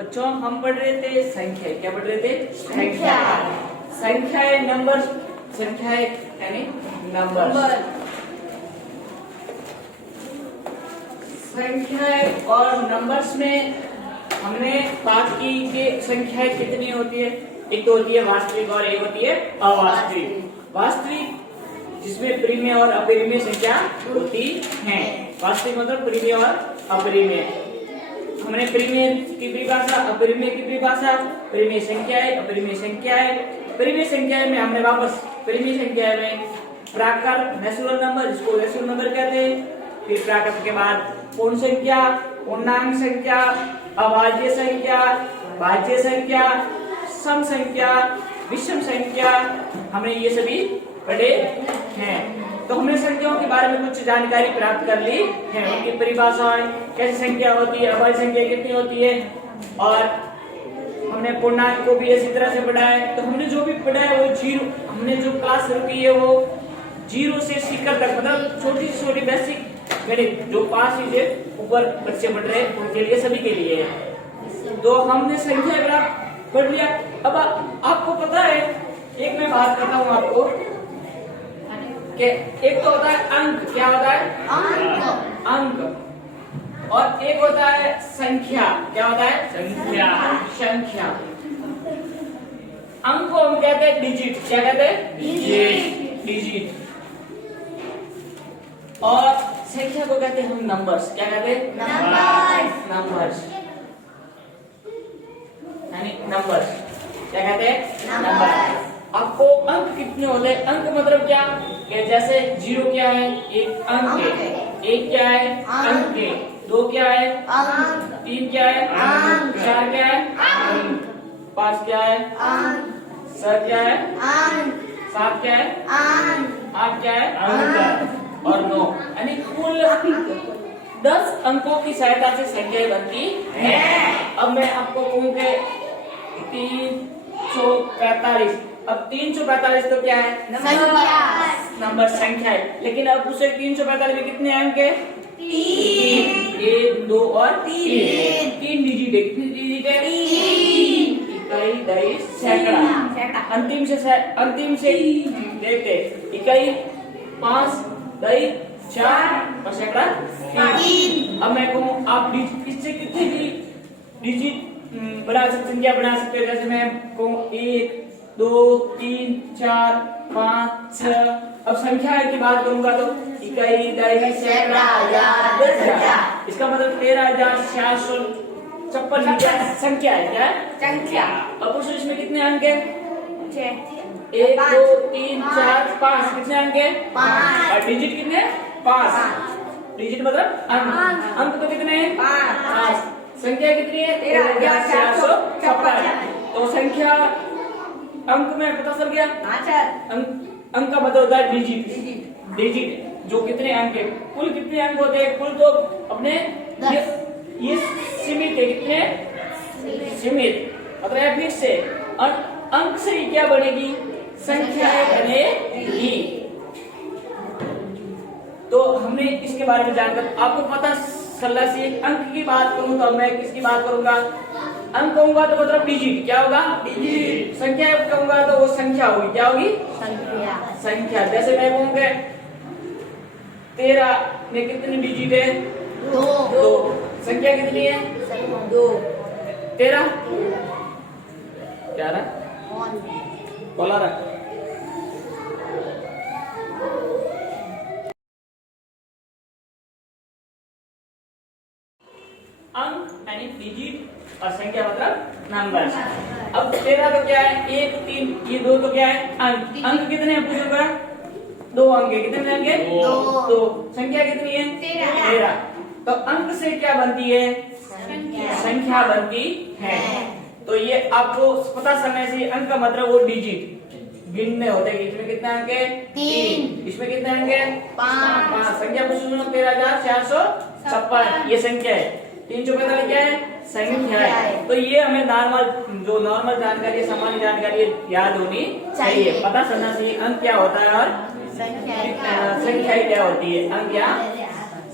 बच्चों हम पढ़ रहे थे संख्या। क्या पढ़ रहे थे? संख्या। संख्याएं नंबर, संख्याएं यानी नंबर। संख्याएं और नंबर्स में हमने बात की कि संख्याएं कितनी होती है। एक तो होती है वास्तविक और एक होती है अवास्तविक। वास्तविक जिसमें परिमेय और अपरिमेय संख्या होती है। वास्तविक मतलब परिमेय और अपरिमेय। हमने परिमेय की परिभाषा, अपरिमेय की परिभाषा, परिमेय संख्याएं, अपरिमेय संख्याएं। परिमेय संख्याएं में हमने वापस परिमेय संख्याएं में प्राकृत नेचुरल नंबर, जिसको नेचुरल नंबर कहते हैं। फिर प्राकृत के बाद पूर्ण संख्या, पूर्णांक संख्या, अभाज्य संख्या, भाज्य संख्या, सम संख्या, विषम संख्या, हमने ये सभी पढ़े हैं। तो हमने संख्याओं के बारे में कुछ जानकारी प्राप्त कर ली है। उनकी परिभाषाएं, कैसी संख्या होती है, अभाज्य संख्या कितनी होती है, और हमने पूर्णांक को भी इसी तरह से पढ़ा है। तो हमने जो भी पढ़ा है वो जीरो, हमने जो क्लास शुरू की है वो जीरो से शिखर तक, मतलब छोटी से छोटी बेसिक गणित जो 5 चीजें ऊपर बच्चे पढ़ रहे हैं उनके लिए, सभी के लिए है। तो हमने संख्या पढ़ लिया। अब आपको पता है, एक मैं बात करता हूँ आपको कि एक तो होता है अंक। क्या होता है? अंक। और एक होता है संख्या। क्या होता है? संख्या। अंक को हम कहते हैं डिजिट। क्या कहते हैं? डिजिट। और संख्या को कहते हैं हम नंबर्स। क्या कहते हैं? नंबर्स यानी नंबर्स। क्या कहते हैं? नंबर्स। आपको अंक कितने होते हैं? अंक मतलब क्या कि जैसे 0 क्या है? एक अंक है। 1 क्या है? अंक है। 2 क्या है? 3 क्या है? 4 क्या है? 5 क्या है? 6 क्या है? 7 क्या है? 8 क्या है? और 9। यानी कुल 10 अंकों की सहायता से संख्याएं बनती है। अब मैं आपको कहूँ कि 345। अब 345 तो क्या है? नंबर, संख्या है। लेकिन अब उसे 345 में कितने अंक है? 3। 1, 2 और 3। 3 डिजिट है। कितनी डिजिट है? 3। इकाई, दही, सैकड़ा। अंतिम से देखते। इकाई 5, दही 4 और सैकड़ा 3। अब मैं कहूँ आप इससे कितनी डिजिट बना सकते, संख्या बना सकते हो। जैसे मैं कहूँ 1, 2, 3, 4, 5, 6। अब संख्या की बात करूंगा तो इकाई, दही, सैकड़ा, हजार। इसका मतलब 13,456 संख्या है। क्या है? संख्या। अब उस इसमें कितने अंक है? 1, 2, 3, 4, 5। कितने अंक है? 5। और डिजिट कितने? 5। डिजिट मतलब अंक। अंक तो कितने हैं? 5। संख्या कितनी है? 13,456। तो संख्या अंक में पता चल गया। अंक का मतलब होता है डिजिट जो कितने अंक है। कुल कितने अंक होते हैं? कुल तो अपने ये सीमित है। कितने? सीमित मतलब फिर से अंक से ही क्या बनेगी? संख्या बनेगी। तो हमने इसके बारे में जानकर आपको पता चला। से अंक की बात करूं तो मैं किसकी बात करूंगा? अंक कहूंगा तो मतलब डिजिट। क्या होगा? डिजिट। संख्या कहूंगा तो वो संख्या होगी। क्या होगी? संख्या। जैसे मैं कहूंगा 13 में कितनी डिजिट है? 2। संख्या कितनी है? 2। 13 क्या रहा? बोला रहा। अंक यानी डिजिट और संख्या मतलब नंबर। अब 13 तो क्या है? 1, 3, ये 2 तो क्या है? अंक। अंक कितने हैं पूछोगा? 2 अंक है। कितने अंक है? 2। संख्या कितनी है? 13। तो अंक से क्या बनती है? संख्या बनती है। तो ये आपको पता चलने से अंक का मतलब वो डिजिट गिनने होते हैं। इसमें कितने अंक है? 3। इसमें कितने अंक है? 5। संख्या पूछ 13,456 ये संख्या है। 345 क्या है? संख्या है। तो ये हमें नॉर्मल जानकारी, सामान्य जानकारी याद होनी चाहिए। पता चलना चाहिए अंक क्या होता है और संख्या क्या होती है। अंक या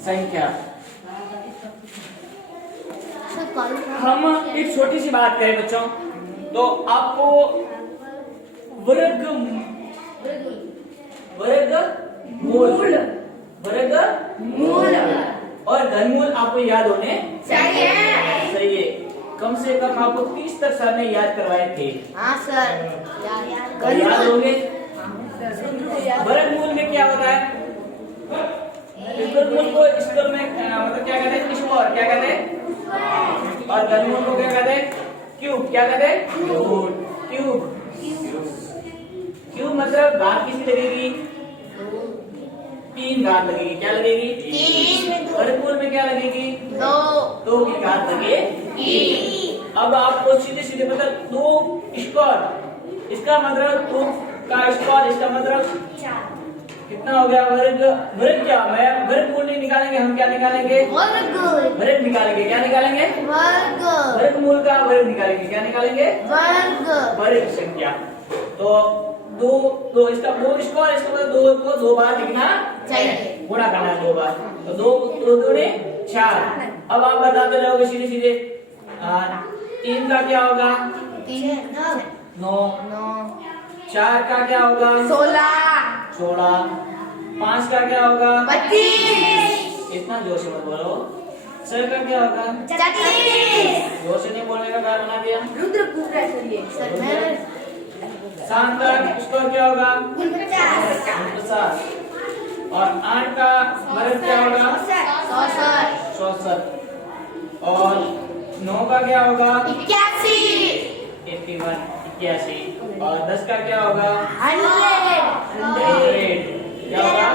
संख्या। हम एक छोटी सी बात करें बच्चों, तो आपको वर्गमूल और घनमूल आपको याद होने चाहिए। सही है। कम से कम आपको 30 तक सर ने याद करवाए थे। हाँ सर, याद होंगे। वर्गमूल में क्या होता है? वर्गमूल को स्कूल में मतलब क्या कहते हैं? स्क्वायर क्या कहते हैं? और घनमूल को क्या कहते हैं? क्यूब क्या कहते हैं? क्यूब। क्यूब मतलब घात कितनी लगेगी? 3 घात लगेगी। क्या लगेगी? 3। वर्गमूल में क्या लगेगी? 2 की घात लगेगी। अब आपको सीधे सीधे मतलब 2 स्क्वायर, इसका मतलब 2 का स्क्वायर, इसका मतलब कितना हो गया? वर्ग क्या? मैं वर्गमूल नहीं निकालेंगे, हम क्या निकालेंगे? वर्ग निकालेंगे। क्या निकालेंगे? वर्गमूल का वर्ग निकालेंगे। क्या निकालेंगे? वर्ग संख्या। तो दो इसका 2 स्क्वायर, इसका मतलब 2 को 2 बार लिखना चाहिए, गुणा करना है 2 बार। तो 2 ने 4। अब आप बताते रहोगे सीधे सीधे। 3 का क्या होगा? 9। 4 का क्या होगा? 16। 5 का क्या होगा? 25। इतना जोर से मत बोलो। 6 का क्या होगा? 34। जोर से नहीं बोलने का क्या बना दिया? रुद्र पूछ रहा है सर ये। 7 का स्कोर क्या होगा? 49। और 8 का वर्ग क्या होगा? 64। और 9 का क्या होगा? 81। 81। और 10 का क्या होगा? 100। क्या होगा?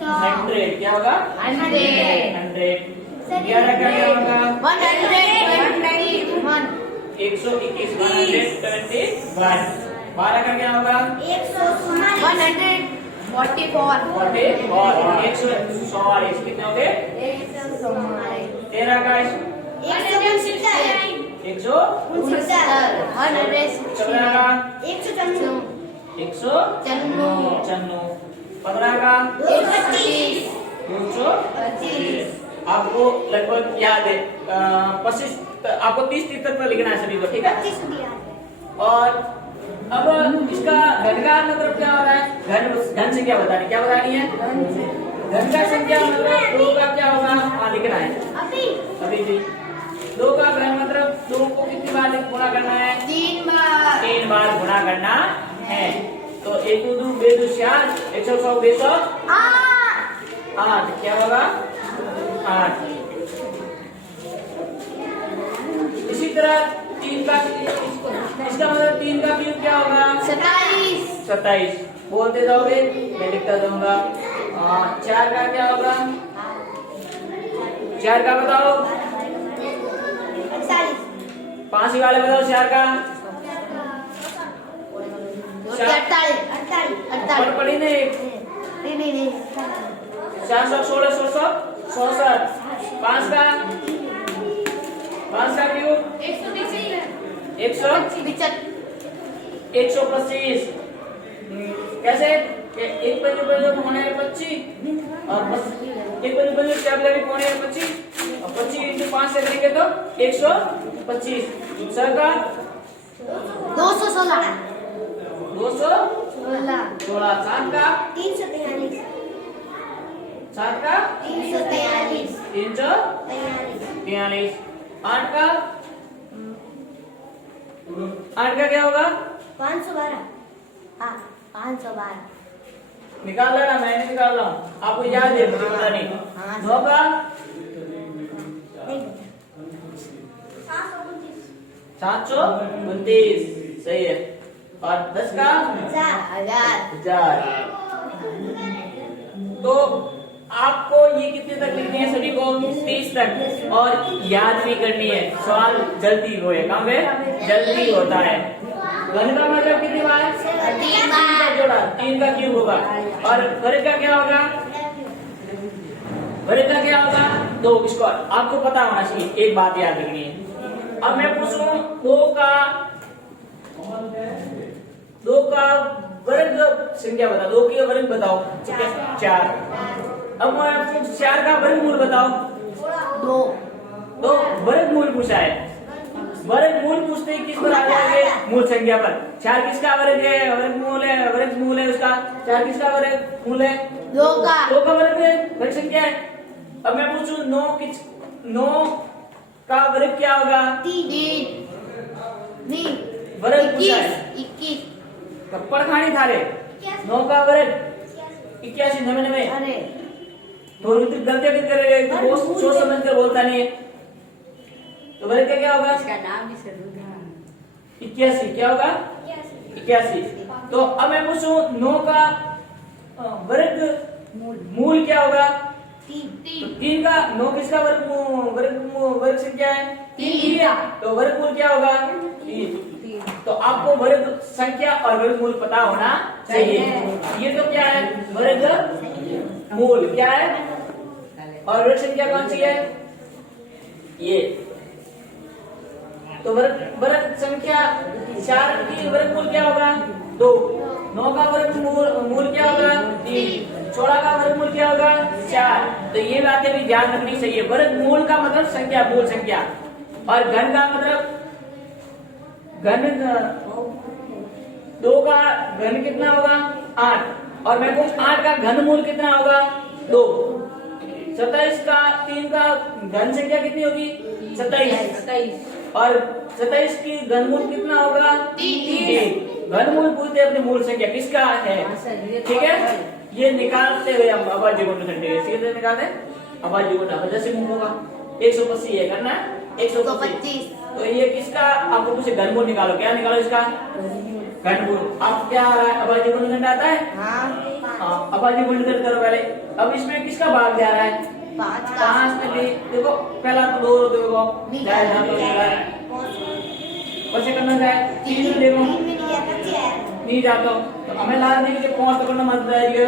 100। क्या होगा? 100। 11 का क्या होगा? 121। 121। 121। 12 का क्या होगा? 144। 144। कितने हो गए? 13 का 169। 14 का 195। 15 का 225। आपको लगभग याद है। 25 आपको 30 तक लिखना है सभी को, ठीक है? और अब इसका घन का मतलब क्या हो रहा है? घन संख्या बतानी। क्या बतानी है? घन का संख्या मतलब 2 का क्या होगा? लिखना है अभी जी। 2 का घन मतलब 2 को कितनी बार गुणा करना है? 3 बार गुणा करना है। तो 1 2 2 2 4 100 100 8। क्या होगा? 8। इसी तरह 3 का, इसका मतलब 3 का क्यूब क्या होगा? 27। बोलते जाओगे, मैं लिखता जाऊंगा। 4 का क्या होगा? 4 का बताओ। 5 ही वाले बताओ 4 का। 48 पढ़ी नहीं। 400 16 67। 5 का क्यूब 125। कैसे? 1 पंजे पौने 25 और 1 पंजे क्या लगे? पौने 25 और 25 into 5 से करेंगे तो 125। 6 का 216। 216। 7 का 343। 7 का 343। 343। 8 का क्या होगा? 512। हाँ 512। निकाल लेना, मैं नहीं निकाल रहा हूँ, आपको याद है, मुझे पता नहीं। 9 का 729। सही है। और 10 का 1000। तो आपको ये कितने तक लिखनी है सभी को? 30 तक। और याद भी करनी है। सवाल जल्दी हो है, काम है जल्दी होता है। घन का मतलब कितनी बार? 3 बार। जोड़ा 3 का क्यूब होगा। और वर्ग का क्या होगा? वर्ग का क्या होगा? 2 स्क्वायर। आपको पता होना चाहिए, एक बात याद रखनी है। अब मैं पूछूं 2 का वर्ग संख्या बताओ। 2 की वर्ग बताओ। 4। अब मैं 4 का वर्गमूल बताओ। 2। तो वर्गमूल पूछा है। वर्गमूल पूछते ही किस पर आ जाएंगे? मूल संख्या पर। 4 किसका वर्ग है? वर्गमूल है उसका। 4 किसका वर्गमूल है? 2 का। 2 का वर्ग है, वर्ग संख्या है। अब मैं पूछूं 9 का वर्ग क्या होगा? 3 नहीं वर्ग पूछा है। 21 थप्पड़ खानी थारे। 9 का वर्ग 81 99। अरे तो ऋतिक गलतियां भी करेगा, वो सोच समझ कर बोलता नहीं है। तो वर्ग का क्या होगा? इसका नाम भी जरूर 81। क्या होगा? 81। तो अब मैं पूछूं 9 का वर्ग मूल क्या होगा? 3 का। 9 किसका वर्ग संख्या है? 3 है। तो वर्गमूल क्या होगा? 3। तो आपको वर्ग संख्या और वर्गमूल पता होना चाहिए। ये तो क्या है? वर्गमूल क्या है? और वर्ग संख्या कौन सी है? ये। तो वर्ग संख्या 4 की वर्गमूल क्या होगा? 2। 9 का वर्गमूल क्या होगा? 3। 16 का वर्गमूल क्या होगा? 4। तो ये बातें भी ध्यान रखनी चाहिए। वर्गमूल का मतलब संख्या, मूल संख्या। और घन का मतलब घन 2 का घन कितना होगा? 8। और मैं कहूँ 8 का घनमूल कितना होगा? 2। 27 का 3 का घन संख्या कितनी होगी? 27। और 27 की घनमूल कितना होगा? 3। घनमूल पूछते अपनी मूल संख्या किसका है, ठीक है। ये निकालते हुए हम अभाज्य गुण सीधे निकालते हैं। अभाज्य गुण जैसे मुंह होगा 125 है करना 125। तो ये किसका आपको कुछ घनमूल निकालो, क्या निकालो इसका? घनमूल। आप क्या आ रहा है? अभाज्य गुण खंड आता है। हाँ, अभाज्य गुण करो पहले। अब इसमें किसका भाग जा रहा है? 5 में देखो पहला तो 2 देखो वैसे करना है। 3 में देखो नहीं जाता तो हमें ला देंगे 5 तो करना मत जाएगा।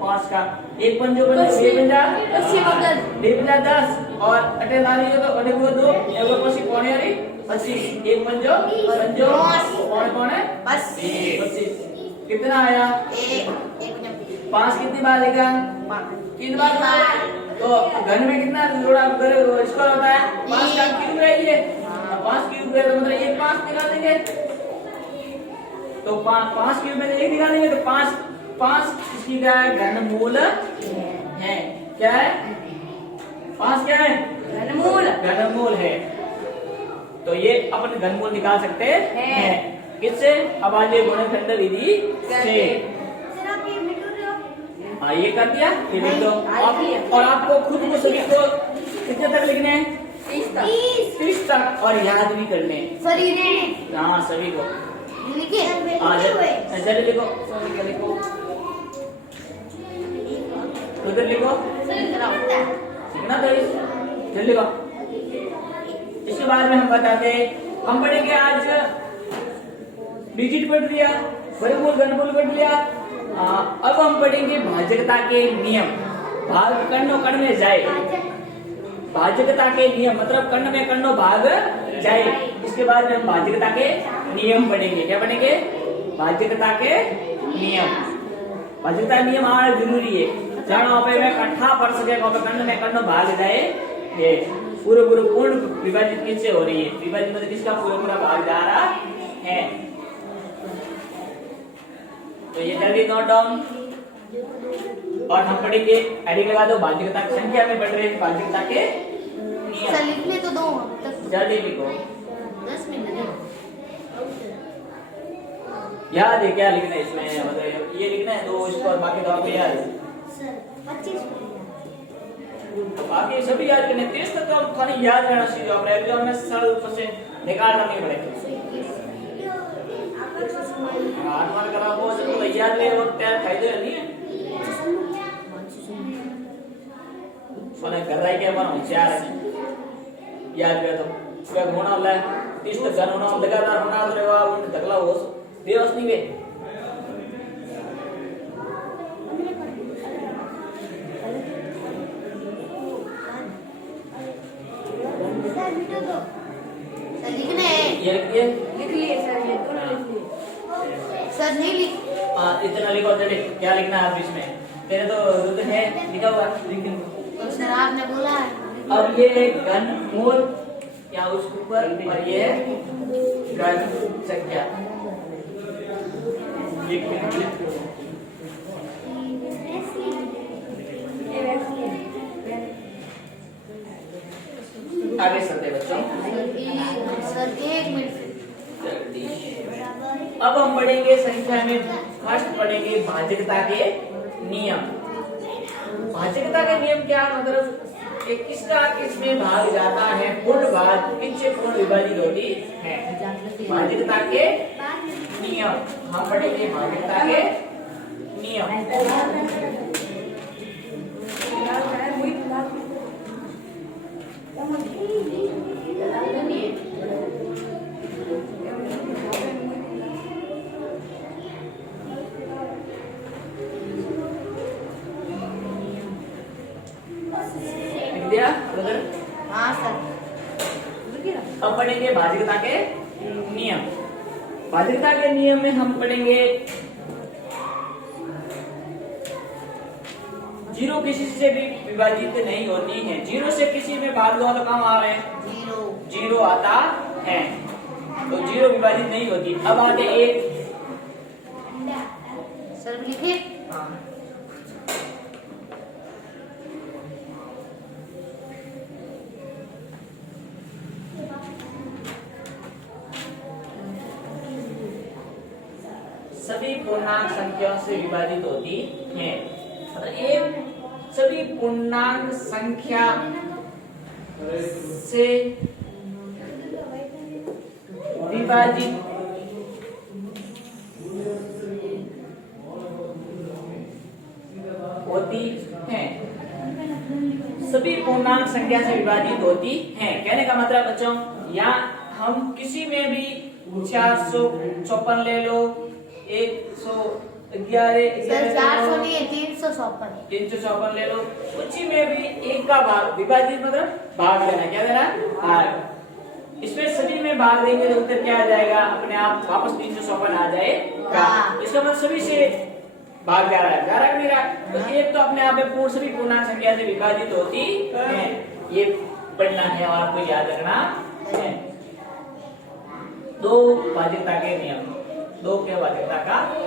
5 का 1 पंजो पंजा 10 और अटे ला रही हो तो अटे को 2 एगो पसी कोने आ रही 25। 1 पंजो कौन कौन है? 25। कितना आया? 5 कितनी बार आएगा? 3 बार। तो घन में कितना जोड़ा स्क्वायर होता है? 5 का क्यूब है ये। 5 क्यूब है तो मतलब ये 5 निकाल देंगे। तो 5 क्यूब में 1 निकाल देंगे तो 5 इसकी क्या है? घनमूल है। क्या है? 5 क्या है? घनमूल है। तो ये अपन घनमूल निकाल सकते हैं किससे? अभाज्य गुणनखंड विधि से। हाँ ये कर दिया, ये लिख दो। और आपको खुद को सभी को कितने तक लिखने हैं? 30 तक। और याद भी करने हैं। हाँ सभी को ऐसे लिखो उधर लिखो सीखना तो इधर लिखो। इसके बाद में हम बताते हैं, हम पढ़ेंगे आज डिजिट पढ़ लिया, वर्गमूल घनमूल पढ़ लिया। अब हम पढ़ेंगे भाजकता के नियम। भाग कर्ण कर्ण में जाए, भाजकता के नियम मतलब कर्ण में कर्ण भाग जाए। इसके बाद में हम भाजकता के नियम पढ़ेंगे। क्या पढ़ेंगे? भाजकता के नियम। भाजकता नियम हमारा जरूरी है जानो पे मैं इकट्ठा पढ़ सके कर्ण में कर्ण भाग जाए। ये पूरे पूर्ण विभाजित किससे हो रही है? विभाजित मतलब किसका पूरा भाग जा रहा है। तो ये जल्दी नोट डाउन। और हम पढ़ेंगे एडिंग लगा दो। भाजकता की संख्या में पढ़ रहे हैं भाजकता के नियम। लिखने तो दो जल्दी लिखो। 10 मिनट याद है क्या लिखना है इसमें? मतलब ये लिखना है 2 इसको और बाकी तो आपको याद है। 25 बाकी सभी याद करने। 30 तक तो हम खाली याद रहना चाहिए। अपने एग्जाम में सरल रूप से निकालना नहीं पड़ेगा। आत्मान करा वो तो याद ले और तैयार फायदे नहीं है। सोने कर रहा है क्या बना होशियार है याद कर तो क्या होना वाला है। 30 तक जाना होना लगातार होना तो रेवा उन तकला हो देवस नहीं वे। लिख लिए सर, ये दोनों लिख लिए सर। नहीं लिख इतना लिखो चले। क्या लिखना है आप इसमें? तेरे तो है लिखा हुआ लिख दो। सर आपने बोला है अब ये है घनमूल या उसके ऊपर और ये घन संख्या। आगे चलते बच्चों। Sir 1 minute. अब हम पढ़ेंगे संख्या में फर्स्ट पढ़ेंगे भाजकता के नियम। भाजकता के नियम क्या मतलब कि किसका किसमें भाग जाता है, पूर्ण भाग किससे पूर्ण विभाजित होती है। भाजकता के नियम हम पढ़ेंगे, भाजकता के नियम। दिया ब्रदर? हाँ सर। अब पढ़ेंगे भाजकता के नियम। भाजकता के नियम में हम पढ़ेंगे जीरो किसी से भी विभाजित नहीं होती है। जीरो से किसी में भाग दो तो कम आ रहे हैं, जीरो आता है, तो जीरो विभाजित नहीं होती। अब आते एक सर लिखिए। हाँ। सभी पूर्णांक संख्याओं से विभाजित होती है। एक सभी पूर्णांक संख्या से विभाजित होती है। सभी पूर्णांक संख्या से विभाजित होती है कहने का मतलब बच्चों, या हम किसी में भी 454 ले लो, 111 सर 400 नहीं है, 354 ले लो, उसी में भी एक का भाग विभाजित मतलब भाग लेना। क्या देना? भाग। इसमें सभी में भाग देंगे तो उत्तर क्या आ जाएगा? अपने आप वापस 354 आ जाएगा। इसका मतलब सभी से भाग जा रहा है, जा रहा है नहीं रहा? तो एक तो अपने आप में पूर्ण सभी पूर्णांक संख्या से विभाजित होती है, ये पढ़ना है और आपको याद रखना है। दो भाजकता के नियम, दो के भाजकता का नियम।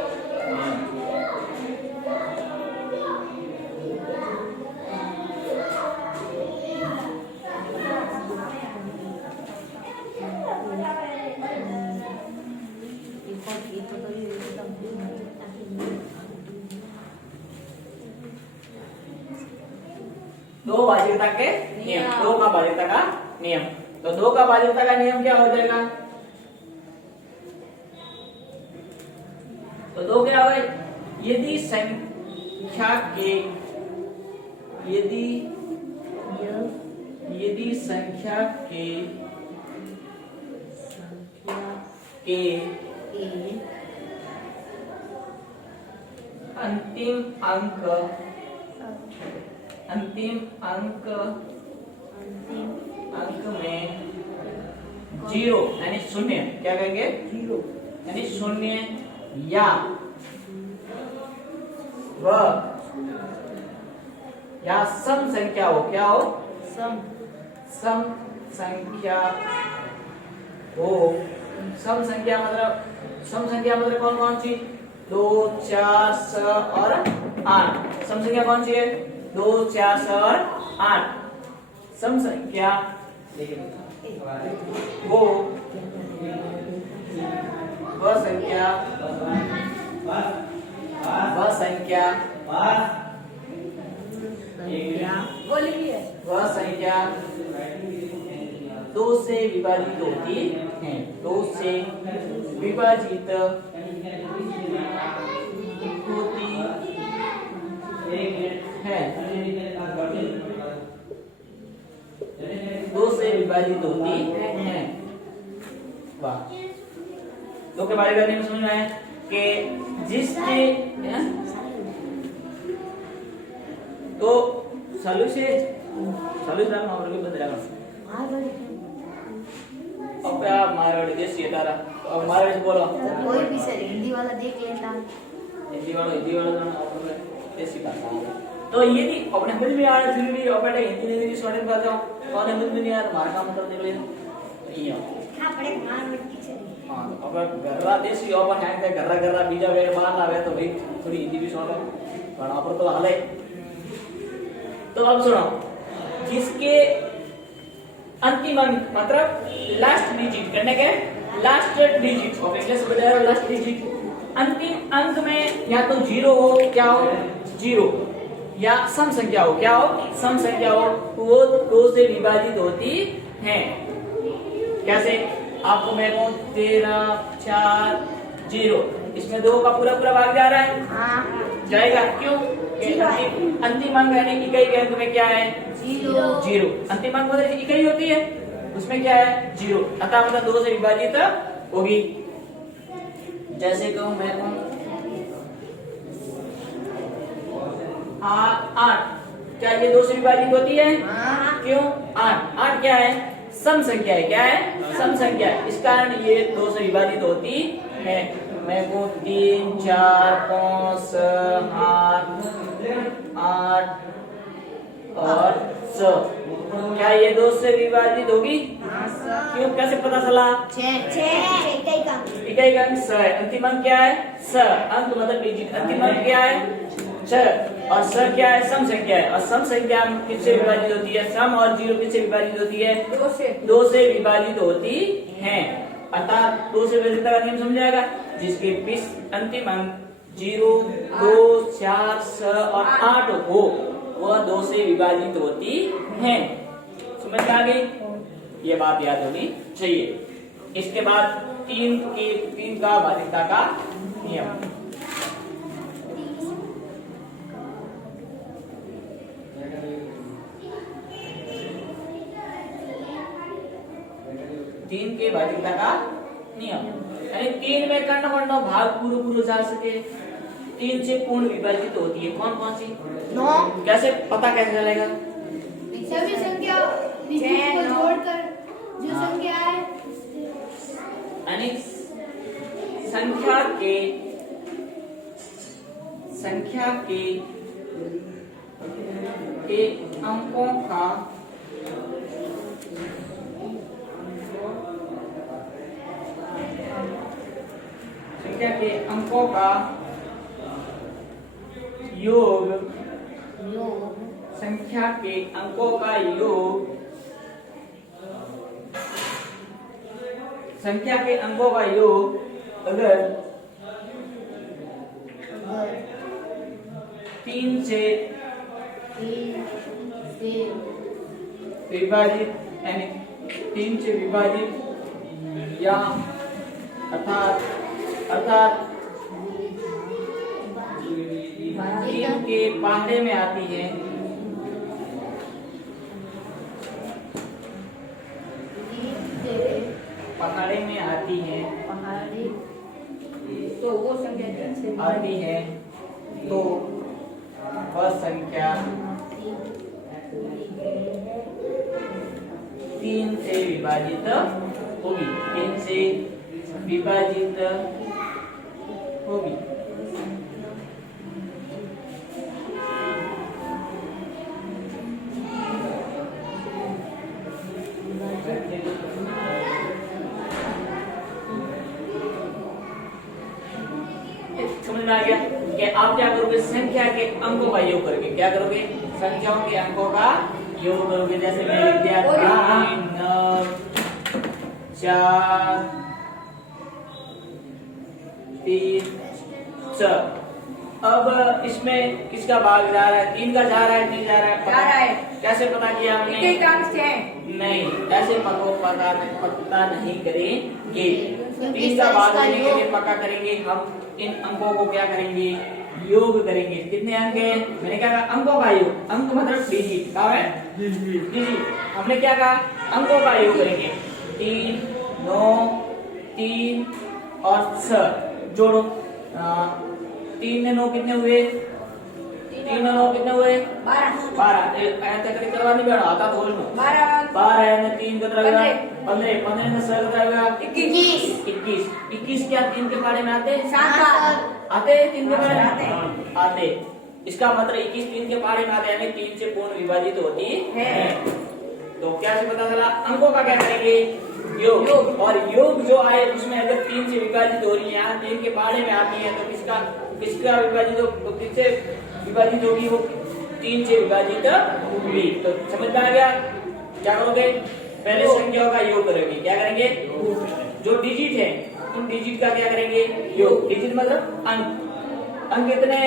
दो भाजकता के नियम, दो का भाजकता का नियम। तो दो का भाजकता का नियम क्या हो जाएगा? तो दो क्या होगा? यदि संख्या के यदि संख्या के अंतिम अंक में जीरो यानी शून्य, क्या कहेंगे? जीरो यानी शून्य या सम संख्या हो। क्या हो? सम संख्या हो। सम संख्या मतलब कौन कौन सी? 2, 4, 6 और 8। सम संख्या कौन सी है? 2, 4, 6 और 8। सम संख्या वो वह संख्या 2 से विभाजित होती है। 2 से विभाजित होती है। 2 से विभाजित होती है। वाह, दो के बारे में समझ में आया कि जिसके तो सॉल्यूशन और भी बदला अब क्या मारवाड़ी देसी है तारा। अब मारवाड़ी बोलो कोई भी सर हिंदी वाला देख लेता। हिंदी वाला देसी भाषा तो ये भी अपने समझ में आ रहा है भी और बेटा हिंदी में भी स्टूडेंट बताता हूं और समझ में नहीं आ रहा हमारा काम मतलब देख लेना ये આપણે માર મટકી છે हां अगर गर्रा देसी ओपन हैंड पे गर्रा गर्रा बीजा वेट मार लावे तो भाई थोड़ी हिंदी भी सुनो वहां पर तो हाल है। तो अब सुनो जिसके अंतिम अंक मतलब लास्ट डिजिट करने के लास्ट डिजिट ऑफ इंग्लिश बता रहा लास्ट डिजिट अंतिम अंक में या तो जीरो हो क्या हो जीरो या सम संख्या हो क्या हो सम संख्या हो वो दो से विभाजित होती है। कैसे आपको मैं कहूं 13 4 0 इसमें दो का पूरा पूरा भाग जा रहा है હા जाएगा क्यों अंतिम अंक यानी इकाई के अंक में क्या है જીરો जीरो अंतिम अंक मतलब इकाई होती है उसमें क्या है जीरो अतः मतलब दो से विभाजित होगी। जैसे कहूं मैं कहूं 8 क्या ये दो से विभाजित होती है હા क्यों 8 क्या है सम संख्या है क्या है सम संख्या है इस कारण ये दो से विभाजित होती है। मैं को 3 4 5 8 और 6 क्या ये दो से विभाजित होगी क्यों कैसे पता चला છે છે કઈ કામ इकाई का अंक 6 है अंतिम अंक क्या है 6 अंक मतलब डिजिट अंतिम अंक क्या है 6 और 6 क्या है सम संख्या है और सम संख्या किससे विभाजित होती है सम और जीरो किससे विभाजित होती है दो से विभाजित होती है अर्थात दो से विभाजित का नियम समझाएगा जिसके अंतिम अंक 0 2 4 6 और 8 हो वह दो से विभाजित होती है। समझ में आ गई ये बात याद होनी चाहिए। इसके बाद तीन का भाज्यता का नियम तीन के भाज्यता का नियम यानी तीन में कर्ण भाग पूर्ण जा सके तीन से पूर्ण विभाजित होती है कौन कौन सी 9 कैसे पता कैसे चलेगा सभी संख्या डिजिट को जोड़कर जो हाँ। संख्या है यानी संख्या के अंकों का संख्या के अंकों का योग संख्या के अंकों का योग संख्या के अंकों का योग अगर 3 से विभाजित यानी 3 से विभाजित या अर्थात 3 के पहाड़े में आती है पहाड़े में आती है તો वो संख्या 3 से आती है तो वह संख्या 3 से विभाजित होगी 3 से विभाजित होगी। समझ में आ गया कि आप क्या करोगे संख्या के अंकों का योग करोगे क्या करोगे संख्याओं के अंकों का योग करोगे जैसे मैं लिख दिया 3 9 4 3 6 अब इसमें किसका भाग जा रहा है 3 का जा रहा है नहीं जा रहा है जा रहा है। कैसे पता किया हमने कई काम से नहीं ऐसे पता नहीं करेंगे 3 का भाग देने के लिए पक्का करेंगे हम इन अंकों को क्या करेंगे योग करेंगे कितने अंक है मैंने क्या कहा अंकों का योग अंक मतलब डिजिट क्या है डिजिट हमने क्या कहा अंकों का योग करेंगे 3 9 3 और 6 जोड़ो 3 में 9 कितने हुए 3 में 9 कितने हुए 12 ऐसा करके करवा नहीं बैठा आता थोड़ी 12 है ना 3 कितना होगा 15 15 में 6 कितना होगा 21 क्या 3 के बारे में आते आते 3 के बारे में आते इसका मतलब 21 3 के पहाड़े में आते यानी 3 से पूर्ण विभाजित होती है। तो क्या से पता चला? अंकों का क्या करेंगे? योग। और योग जो आए उसमें अगर 3 से विभाजित हो रही है, यहाँ 3 के पहाड़े में आती है, तो किसका विभाजित हो, किससे विभाजित होगी? वो 3 से विभाजित होगी। तो समझ में आ गया? क्या करोगे? पहले संख्याओं का योग करोगे। क्या करेंगे? जो डिजिट है उन डिजिट का क्या करेंगे? योग। डिजिट मतलब अंक। अंक कितने?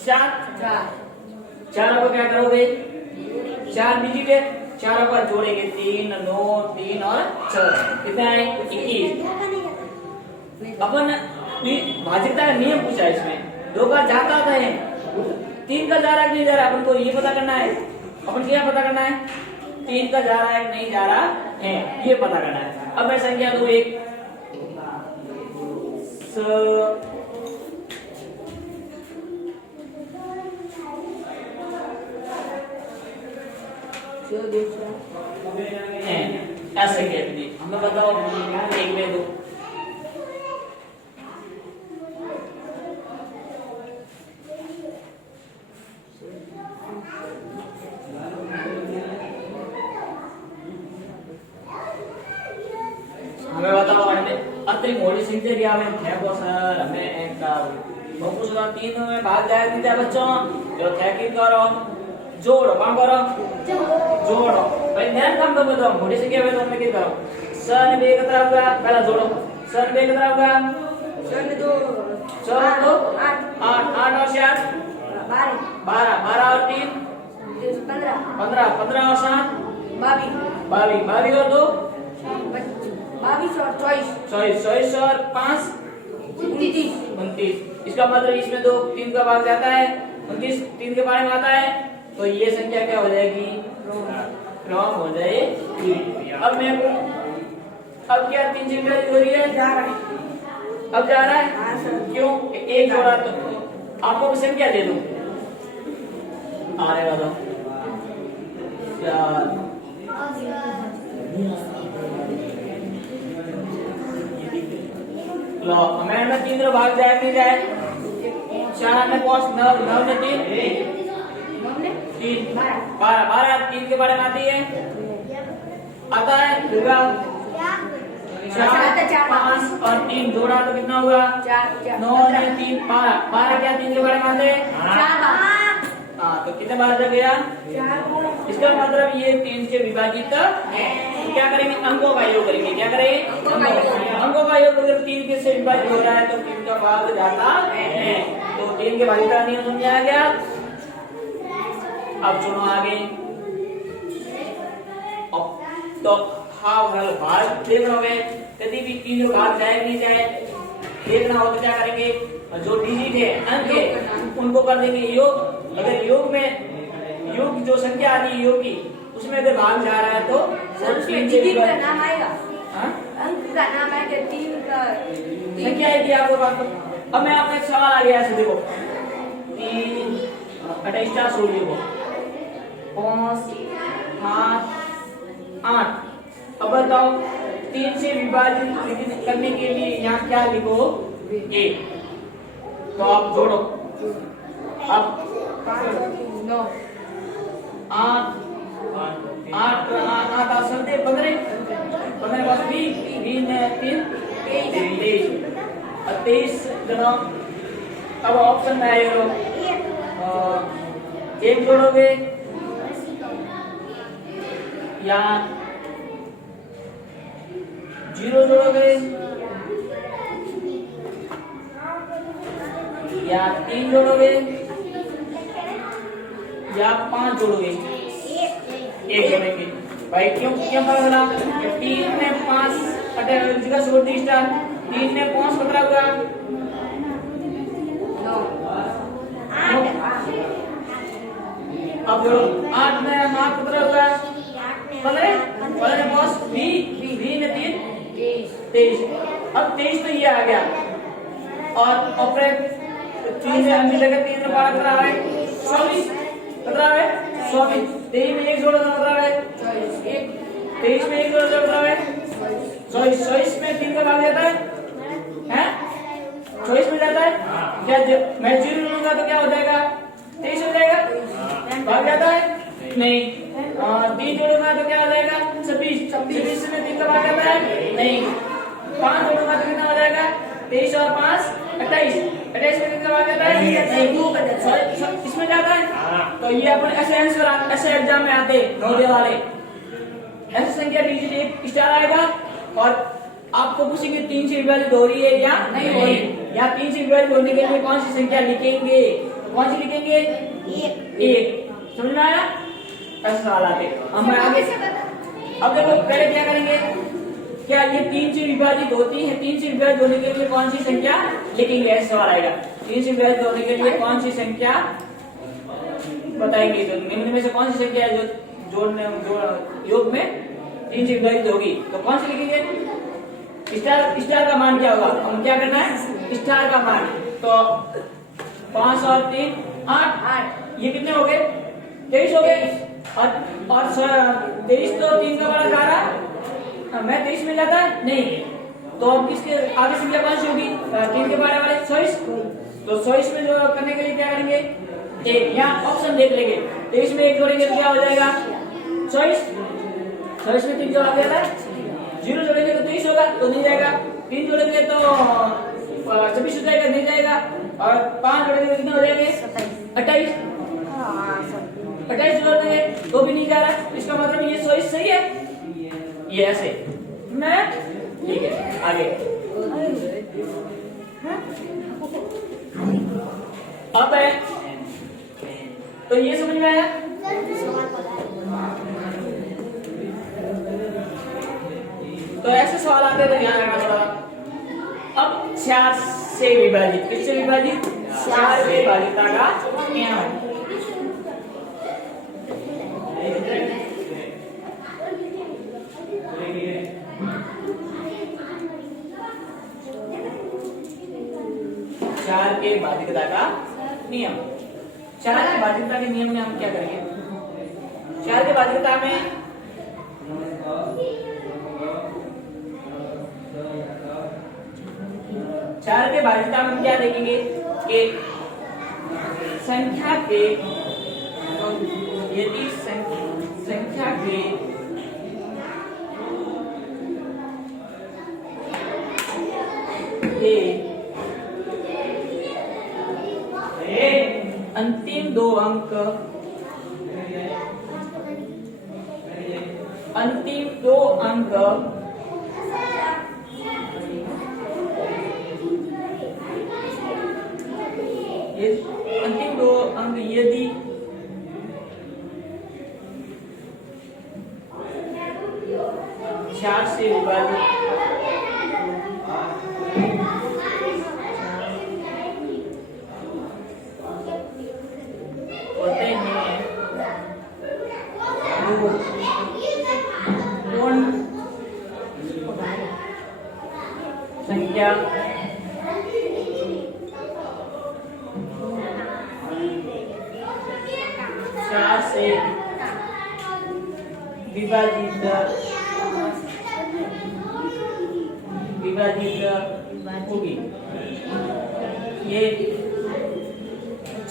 4। चारों को क्या करोगे? 4 डिजिट है, चारों पर जोड़ेंगे 3, 9, 3 और 6। कितने आए? 21। अपन भाज्यता का नियम पूछा है इसमें, 2 का जाता है, 3 का जा रहा है कि नहीं जा रहा, अपन को ये पता करना है। अपन क्या पता करना है? 3 का जा रहा है कि नहीं जा रहा है, ये पता करना है। अब मैं संख्या दूं 1 ऐसे कहते हमें बताओ 1 में 2 हमें बताओ अति मोटी संख्या क्या हमें थे को सर हमें एक मैं पूछ रहा 3 में भाग जाए नहीं जाए बच्चों जो थे की करो जोड़ो काम करो जोड़ो भाई ध्यान काम तो बताओ मोटी संख्या में तो हमें क्या करो सन बे कितना होगा पहला जोड़ो सन बे कितना होगा सन 2 सन 2 8 8 और 7 12 12 और 3 15 15 और 7 22 और 2 22 और 24 और 5 29। इसका मतलब इसमें 2 3 का भाग जाता है, 29 3 के बारे में आता है, तो ये संख्या क्या हो जाएगी? रॉन्ग हो जाएगी। अब मैं अब क्या 3 से विभाजित हो रही है? अब जा रहा है क्यों? 1 जोड़ा तो आपको संख्या दे दूं आ रहे वाला 4 लो हमें 3 भाग जाए नहीं जाए 4 में 5 9 9 में 3 12 3 के बारे में आती है आता है होगा 4 5 और 3 जोड़ा तो कितना होगा 9 में 3 12 क्या 3 के बारे में आते हैं हाँ तो कितने बार लग गया? इसका मतलब ये 3 से विभाजित है। तो क्या करेंगे? अंकों का योग करेंगे। क्या करेंगे? अंकों का योग अगर 3 के से विभाजित हो रहा है तो 3 का भाग जाता है। तो 3 के भाग का नियम समझाया गया। अब सुनो आगे। तो हाफ हल भाग देख रहे यदि भी 3 का भाग जाए नहीं जाए देखना हो तो क्या करेंगे? जो डिजिट है अंक है उनको कर देंगे योग। अगर योग में योग जो संख्या आती है योग की उसमें अगर भाग जा रहा है तो डिजिट का नाम आएगा। अंक का नाम आएगा 3 का संख्या आएगी आपको बात। अब मैं आपको एक सवाल आ गया ऐसे देखो 3 28 छोड़िए वो 5 7 8। अब बताओ 3 से विभाजित करने के लिए यहाँ क्या लिखो? 1। तो आप जोड़ो अब 9 8 8 8 आसन दे 15 बस 20 में 3 23 और 23 जनो। अब ऑप्शन में आएगा 1 जोड़ोगे या 0 जोड़ोगे या 3 जोड़ोगे या 5 जोड़ोगे? 1 जोड़ेंगे भाई। क्यों क्या फर्क होगा? 3 में 5 जगह छोड़ दी स्टार 3 में 5 कितना होगा? 9 अब जोड़ो 8 में 7 कितना होगा? 15 15 में 5 20 में 3 23। अब 23 तो ये आ गया और फिर 3 में अंक लगे 3 में 12 कितना है? 24 कितना है? 24। 23 में 1 जोड़ा कितना है? 23 में 1 जोड़ा कितना है? 24 में 3 का भाग जाता है हैं? 24 में जाता है क्या? मैं 0 लूंगा तो क्या हो जाएगा? भाग जाता है नहीं। 3 जोड़ूंगा तो क्या हो जाएगा 26, 26 में 3 का भाग जाता है नहीं। 5 जोड़ूंगा तो कितना हो जाएगा 23 और 5 28, 28 में 3 का भाग जाता है नहीं। इसमें जाता है तो ये अपन ऐसे एग्जाम में आते नवोदय वाले ऐसी संख्या डिजिट 1 स्टार आएगा और आपको पूछेंगे 3 से विभाजित हो रही है या नहीं हो रही, या 3 से विभाजित होने के लिए कौन सी संख्या लिखेंगे, कौन सी लिखेंगे 1। समझ में आया? ऐसे सवाल आते हम आगे। अब देखो पहले क्या करेंगे, क्या ये 3 से विभाजित होती है, 3 से विभाजित होने के लिए कौन सी संख्या लिखेंगे, ऐसा सवाल आएगा। 3 से विभाजित होने के लिए कौन सी संख्या बताएंगे, तो निम्न में से कौन सी संख्या है जो योग में 3 से विभाजित होगी, तो कौन सी लिखेंगे। स्टार का मान क्या होगा, हम क्या करना है स्टार का मान, तो 5 और 3 8, ये कितने हो गए 23 हो गए और 23 तो 3 का बड़ा 12, मैं 23 में जाता है नहीं, तो अब किसके आगे संख्या कौन सी होगी 3 के बारे वाले 26, तो 26 में जो करने के लिए क्या करेंगे एक यहाँ ऑप्शन देख लेंगे, 23 में 1 जोड़ेंगे तो क्या हो जाएगा 26 में 3 जोड़ा जाता है, 0 जोड़ेंगे तो 23 होगा तो नहीं जाएगा, 3 जोड़ेंगे तो 26 हो जाएगा नहीं जाएगा, और 5 जोड़ेंगे तो कितना हो जाएंगे 28, 28 जोड़ेंगे तो भी नहीं जा रहा, इसका मतलब ये 26 सही है, ये ऐसे मैं ठीक है। आगे अब है तो ये समझ में आया। तो ऐसे सवाल आते तो ध्यान रखना थोड़ा। अब 4 से विभाजित, किससे विभाजित 4 से विभाजितता का नियम। 4 के भाजितता का नियम। 4 के भाजितता के नियम में हम क्या करेंगे, 4 के भाजितता में चार के भाजितता में क्या देखेंगे कि संख्या के, यदि संख्या के अंतिम 2 अंक, अंतिम 2 अंक अंतिम 2 अंक यदि चार से विभाजित होते हैं पूर्ण संख्या से विभाजित होगी, ये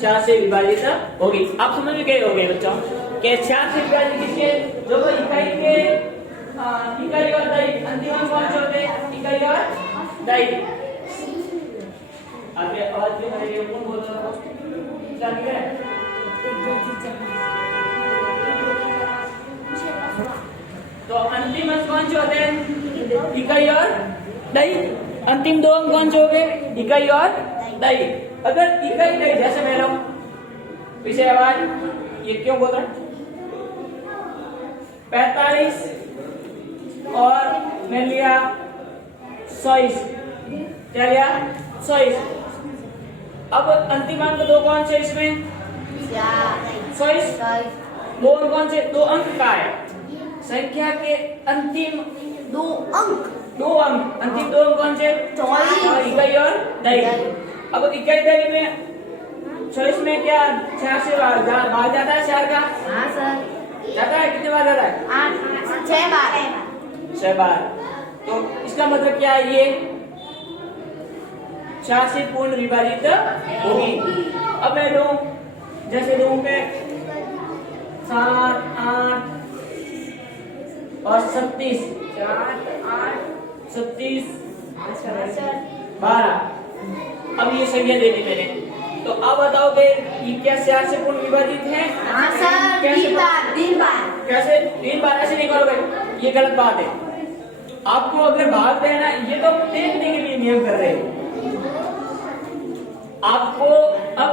4 से विभाजित होगी। आप समझ में गए होंगे बच्चों कि 4 से विभाजित किसके, जो इकाई के इकाई और दही अंतिम अंक कौन से होते हैं, इकाई और दही। आगे आवाज भी करेंगे, कौन बोल रहा है तो अंतिम अंक कौन से होते हैं, इकाई और दही। अंतिम 2 अंक कौन से हो गए, इकाई और दही। अगर इकाई दही, जैसे मैं लोग पीछे आवाज ये क्यों बोल रहा 45 और मैं लिया 26, क्या लिया 26। अब अंतिम अंक 2 कौन से इसमें 26, 2 अंक कौन से, 2 अंक का है संख्या के अंतिम 2 अंक, 2 अंक, अंतिम 2 अंक कौन से, इकाई और दही। अब इकाई दही में 26 में क्या 4 से भाग जाता है 4 का, हाँ सर जाता है, कितने बार जाता है 6 बार, 6 बार। तो इसका मतलब क्या है, ये 4 से पूर्ण विभाजित होगी। अब मैं लूं, जैसे लूं पे 7, 8 और 37, 4, 8, 37, 62, 12। अब ये संख्या दे दी मैंने, तो अब बताओगे ये क्या 4 से पूर्ण विभाजित है? हाँ सर, कैसे 3 बार, 3 बार। कैसे 3 बार? ऐसे नहीं करोगे, ये गलत बात है। आपको अगर भाग देना, ये तो देखने के लिए नियम कर रहे हैं। आपको अब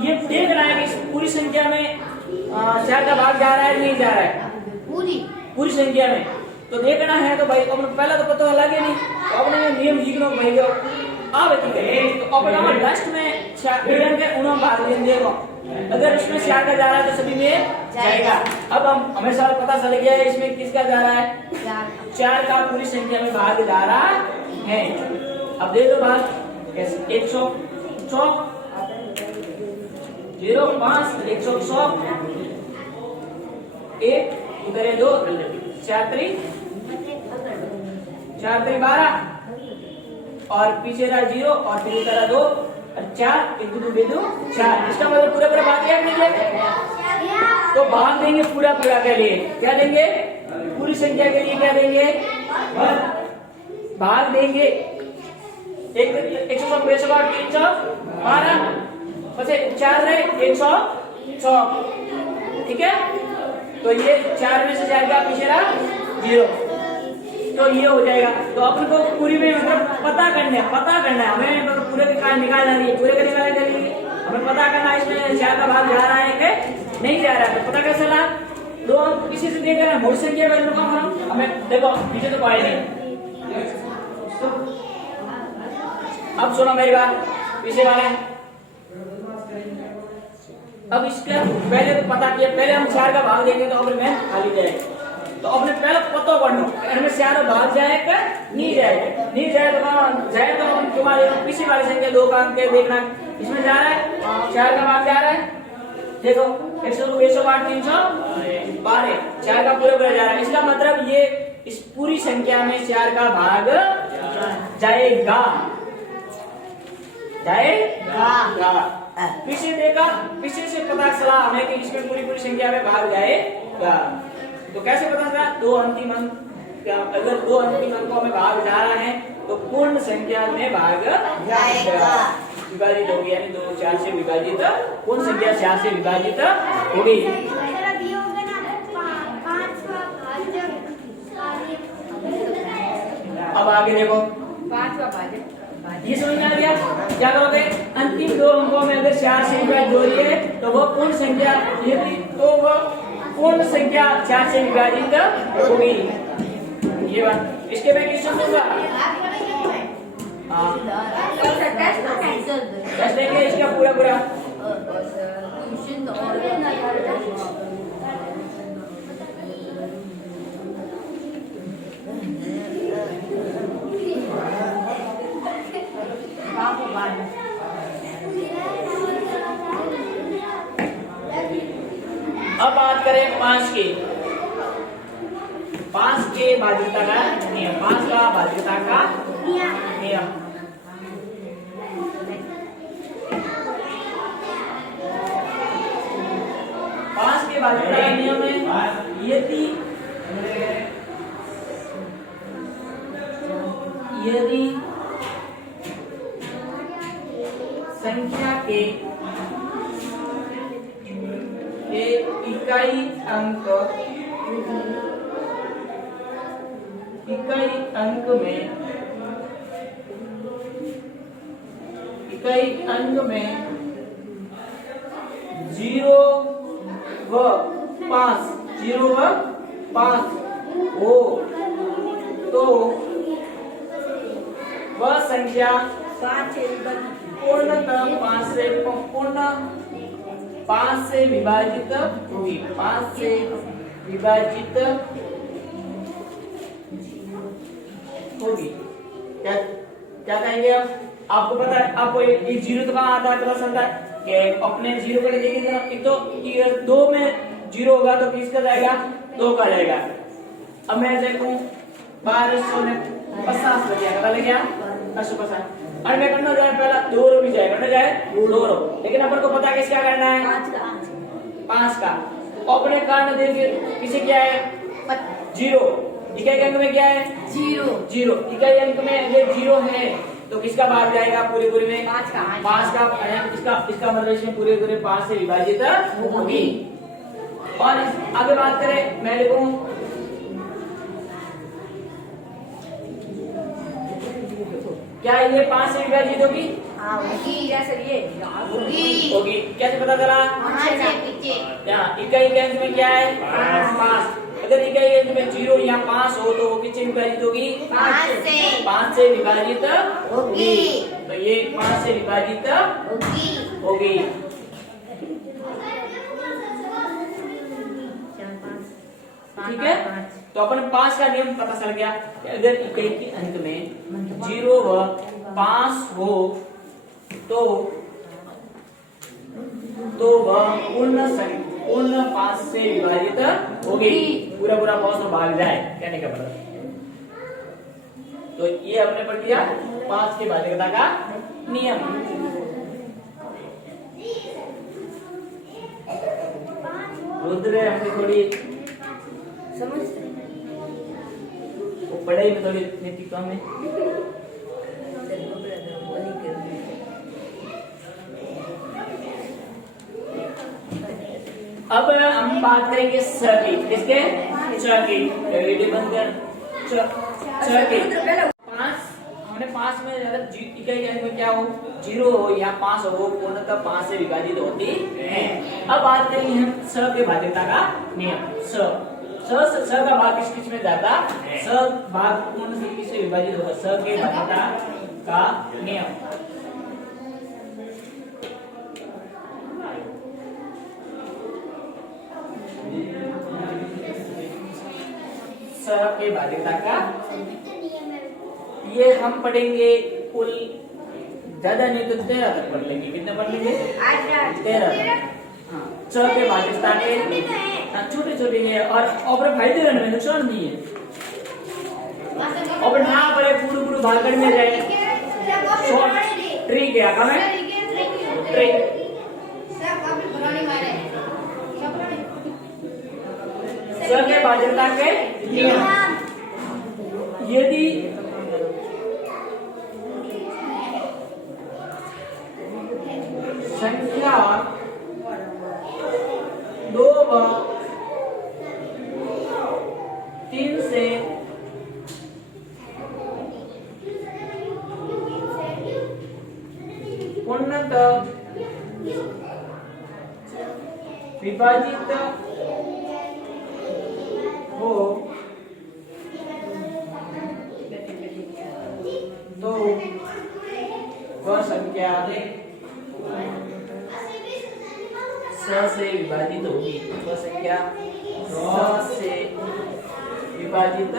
ये देखना है कि इस पूरी संख्या में 4 का भाग जा रहा है नहीं जा रहा है, पूरी संख्या में। तो देखना है तो भाई अपने पहला तो पता लगे नहीं, तो अपने नियम लिखना भाई तो अपन लास्ट में भाग देंगे। अगर उसमें 4 का जा रहा है तो सभी में जाएगा। अब हम हमेशा पता चल गया है इसमें किसका जा रहा है, 4 का पूरी संख्या में भाग जा रहा है। अब दे दो भाग कैसे, 104, 0, 5, 104, 1 उधर है 2, 4 3 12 और पीछे रहा 0 और फिर उधर 2 और 4, 1 2 2 4। इसका मतलब पूरा भाग क्या देंगे, तो भाग देंगे पूरा के लिए क्या देंगे, पूरी संख्या के लिए क्या देंगे, भाग देंगे। 112, 312 પછી 4 रहे 106, ठीक है। तो ये 4 में से जाएगा पीछे रहा 0, तो ये हो जाएगा। तो अपन को पूरी में मतलब पता करना है हमें, मतलब पूरे के कार्य निकालना नहीं है, पूरे का निकालने के लिए हमें पता करना है इसमें 4 का भाग जा रहा है कि नहीं जा रहा है। तो पता कैसे चला, दो किसी से देख रहे हैं मूल संख्या वैल्यू का हमें देखो नीचे तो पाए नहीं। अब सुनो मेरी बात, पीछे वाले अब इसका पहले तो पता किया, पहले हम 4 का भाग देंगे तो अगर मैं खाली जाएगा, तो अपने पहले पता करना इनमें 4 भाग जाएगा नहीं जाएगा, नहीं जाए तो जाए तो तुम्हारे पीछे वाली संख्या 2 का अंक देखना, इसमें जा रहा है 4 का भाग जा रहा है, देखो 108, 312 4 का पूरा जा रहा है। इसका मतलब ये इस पूरी संख्या में 4 का भाग जाएगा। पीछे देखा, पीछे से पता चला हमें कि इसमें पूरी संख्या में भाग जाएगा। तो कैसे पता चला, 2 अंतिम अंक, अगर 2 अंतिम अंकों में भाग जा रहा है तो पूर्ण संख्या में भाग जाएगा, विभाजित होगी, यानी 2 4 से विभाजित, पूर्ण संख्या 4 से विभाजित होगी। अब आगे देखो 5वां भाजक, ये समझ में आ गया। क्या करोगे, अंतिम 2 अंकों में अगर 4 से विभाजित हो रही है तो वो पूर्ण संख्या, यदि तो वो पूर्ण संख्या 4 से विभाजित होगी। ये बात, इसके मैं क्वेश्चन दूंगा, टेस्ट देंगे इसका पूरा अब बात करें 5 के बाध्यता का नियम, 5 का बाध्यता का नियम। के बाध्यता का नियम है, यदि संख्या के इकाई अंक में 0 व 5 हो तो वह संख्या पूर्णतः 5 से विभाजित होगी, 5 से विभाजित होगी। क्या कहेंगे आप? आपको पता है, आपको ये 0 तो कहाँ आता है, पता चलता है कि अपने 0 को देखेंगे, एक तो 2 में 0 होगा तो किसका जाएगा, 2 का जाएगा। अब मैं देखूं 1250 लग गया, 850 और मैं करना जाए पहला 2 रो भी जाए, करना जाए 2 रो, लेकिन अपन को पता है किसका करना है, 5 का। अपने कारण देखिए पीछे क्या है 0, इकाई अंक में क्या है 0, इकाई अंक में अगर 0 है तो किसका भाग जाएगा पूरे में 5 का इसका मतलब इसमें पूरे 5 से विभाजित होगी। और आगे बात करें मैं लिखूं क्या ये 5 से विभाजित होगी? होगी। कैसे पता चला? इकाई अंक में क्या है 5। अगर इकाई अंक में 0 या 5 हो तो वो किससे विभाजित होगी? 5 से विभाजित होगी। तो ये 5 से विभाजित होगी। ठीक है, तो अपन 5 का नियम पता चल गया कि अगर इकाई के अंक में 0 व 5 हो तो वह पूर्ण 5 से विभाजित होगी। पूरा 5 तो भाग जाए कहने का मतलब। तो ये हमने पढ़ लिया 5 के भाज्यता का नियम। रुद्र हमने थोड़ी पढ़ाई में थोड़ी नीति कम है। अब हम बात करेंगे स की। किसके? च की। वीडियो बंद कर। च की 5 हमने 5 में अगर इकाई अंक में क्या हो 0 हो या 5 हो पूर्णतः 5 से विभाजित होती है। अब बात करेंगे हम स के भाज्यता का नियम। स का भाग किस में जाता? स भाग पूर्ण से किससे विभाजित होगा? स के भाज्यता का नियम। स के भाज्यता का ये हम पढ़ेंगे कुल ज्यादा नहीं तो 13 तक पढ़ लेंगे। कितने पढ़ लेंगे? 13। हाँ, च के भाज्यता के छोटे है और ऑपरे फायदे रहने में नुकसान नहीं है। ऑपरे ना पड़े पूरे भागड़ में जाए ट्री के आका में ट्री स के भाज्यता के नियम। यदि संख्या 2 व 3 से पूर्णतः विभाजित हो तो वह संख्या स से विभाजित होगी। वह संख्या स से विभाजित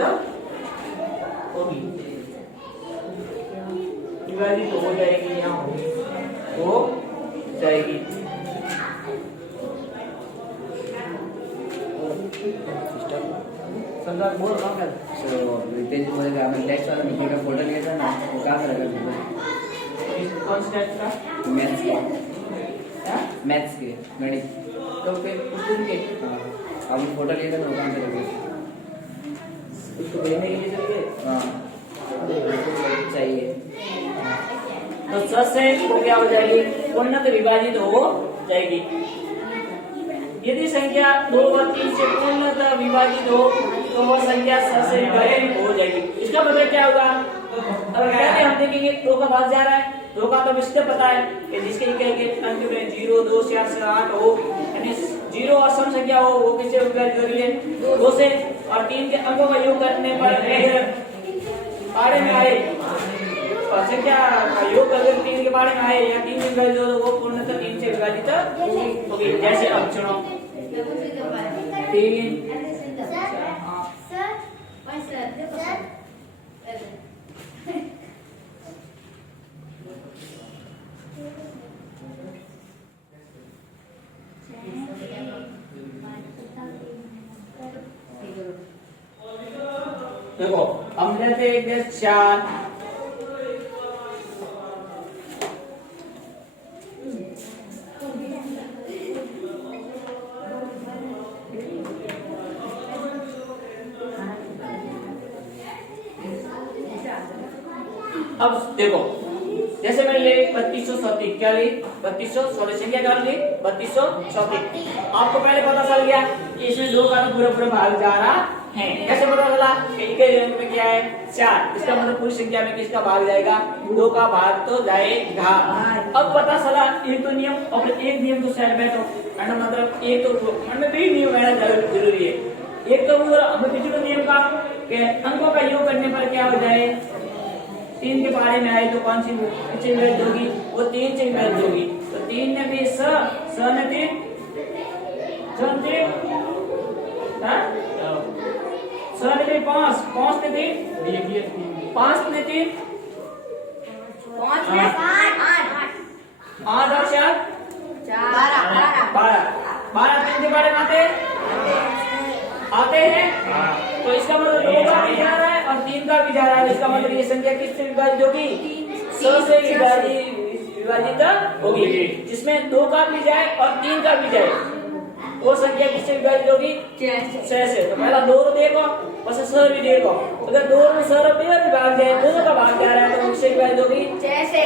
होगी। विभाजित हो जाएगी या हो जाएगी। संदर्भ बोल रहा हूँ। रितेश जी बोलेगा मैं टेस्ट वाला मीटिंग का फोटो लिया था ना, वो क्या करेगा? कौन सा टेस्ट का? मैथ्स का, मैथ्स के गणित। तो फिर उसको के अभी फोटो लिया था ना, वो काम करेगा? उसको देने के लिए चलिए। हाँ चाहिए। तो स से वो क्या हो जाएगी? पूर्णतः विभाजित हो जाएगी। यदि संख्या 2 व 3 से पूर्णतः विभाजित हो तो वह संख्या स से विभाजित हो जाएगी। इसका मतलब क्या होगा? अब कहते हम देखेंगे 2 का भाग जा रहा है। 2 का तो इससे पता है कि जिसके इकाई के अंक में 0, 2, 4 से 8 हो, यानी 0 और सम संख्या हो वो किससे विभाजित करेंगे? 2 से। और 3 के अंकों का योग करने पर बारे में आए संख्या का योग अगर 3 के बारे में आए या 3 में विभाजित हो तो वो पूर्णतः 3 से विभाजित होगी। जैसे अब चुनो 3 देखो हम लेते 1 4 2 अब देखो, जैसे मैं ये 3234 क्या ली, 3216 संख्या क्या ली, 3234। आपको पहले पता चल गया कि इसमें 2 का पूरा पूरा भाग जा रहा है। कैसे पता चला? एक ही अंक में क्या है 4, इसका मतलब पूरी संख्या में किसका भाग जाएगा, 2 का भाग तो जाएगा। अब पता चला एक तो नियम और एक नियम तो सेट बैठो, मतलब एक तो हमें भी नियम रहना जरूरी है। एक तो वो हमें पिछले नियम का अंकों का योग करने पर क्या हो जाए, 3 के बारे में आए तो कौन सी विभाजित होगी, वो 3 से विभाजित होगी। तो 3 ने भी स ने 3 स ने 5 5 ने 3 5 ने 3 पाँच में 8 और 4 12 12 3 के बारे में आते हैं। तो इसका मतलब 2 का भी जा रहा है और 3 का भी जा रहा है। इसका मतलब ये संख्या किससे विभाजित होगी, 100 से विभाजित होगी। जिसमें 2 का भी जाए और 3 का भी जाए वो संख्या किससे विभाजित होगी, 6 से। तो पहला 2 देखो, बस 100 भी देखो। अगर 2 में 100 भी भाग जाए, 2 का भाग जा रहा है तो किससे विभाजित होगी, 6 से।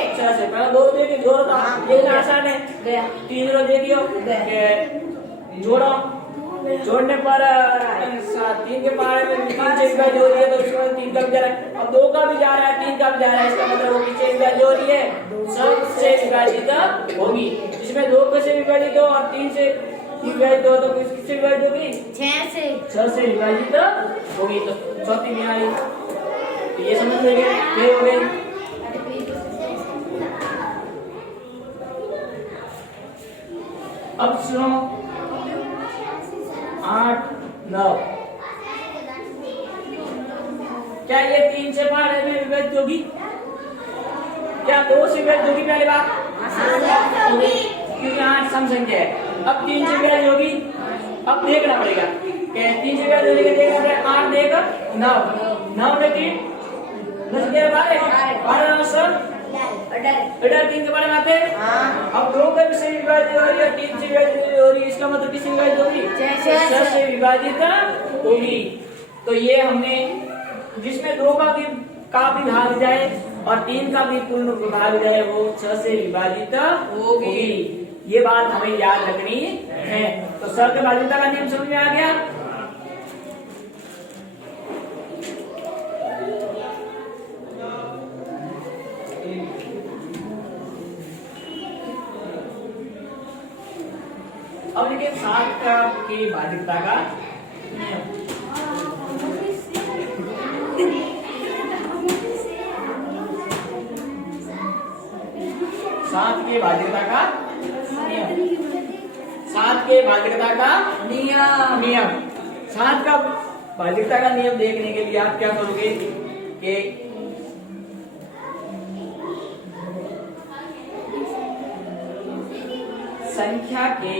पहला 2 देखिए, जोड़ दो, ये आसान है। 3 रो देखियो, जोड़ो, जोड़ने पर 3 के बारे में 3 से विभाजित हो रही है तो उसमें 3 का भी जा रहा है। अब 2 का भी जा रहा है, 3 का भी जा रहा है, इसका मतलब वो किससे विभाजित हो रही है, 100 से विभाजित होगी। जिसमें 2 से विभाजित हो और 3 से विभाजित हो तो किससे विभाजित होगी, 6 से विभाजित होगी। तो चौथी बीमारी तो ये समझ में गए, हो गई। अब सुनो 8 9, क्या ये 3 से बारे में विभाजित होगी, क्या 2 से विभाजित होगी, पहली बात क्योंकि 8 सम संख्या है। अब 3 से विभाजित होगी, अब देखना पड़ेगा क्या 3 से विभाजित होगी, देखना पड़ेगा 8 देगा 9 9 में 3 10 के 12 सर 3 के बारे में आते हैं। अब 2 का भी से विभाजित हो रही है, 3 से विभाजित हो रही है, इसका मतलब किससे विभाजित होगी, 6 से विभाजित होगी। तो ये हमने जिसमें 2 का भी भाग जाए और 3 का भी पूर्ण भाग जाए वो 6 से विभाजित होगी। ये बात हमें याद रखनी है। तो सर्व भाज्यता का नियम समझ में आ गया। अब देखिए 7 की भाज्यता का नियम। 7 के भाज्यता का नियम, 7 के भाज्यता का नियम। 7 का भाज्यता का नियम देखने के लिए आप क्या करोगे कि संख्या के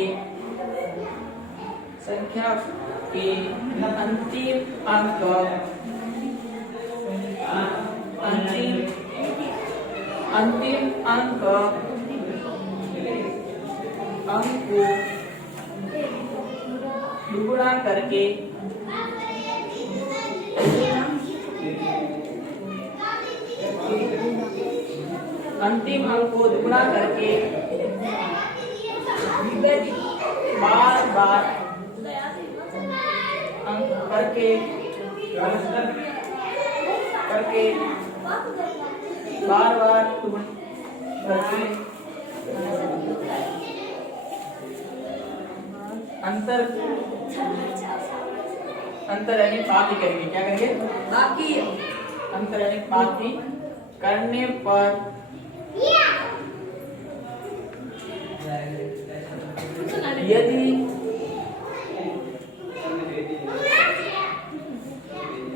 अंतिम अंक को दुगुना करके अंतिम अंक को दुगुना करके बार बार अंक करके बार बार करके अंतर यानी पाती करेंगे। क्या करेंगे, बाकी अंतर यानी पाती करने पर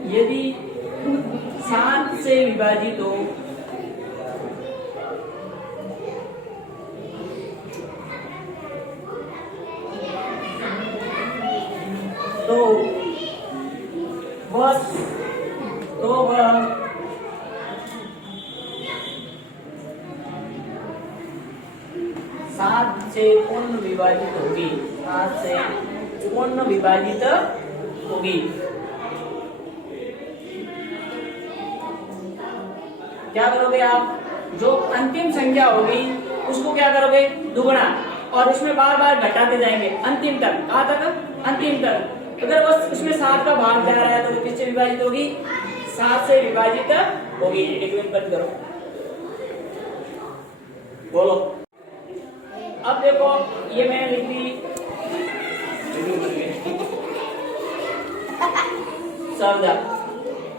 यदि 7 से विभाजित हो तो वह 7 से पूर्ण विभाजित होगी, 7 से पूर्ण विभाजित होगी। क्या करोगे आप, जो अंतिम संख्या होगी उसको क्या करोगे, दुगुना, और उसमें बार बार घटाते जाएंगे अंतिम तक। कहाँ तक, अंतिम तक। अगर बस उसमें 7 का भाग जा रहा है तो वो किससे विभाजित होगी, 7 से विभाजित होगी। एक मिनट बंद करो, बोलो। अब देखो ये मैंने लिख दी शब्द।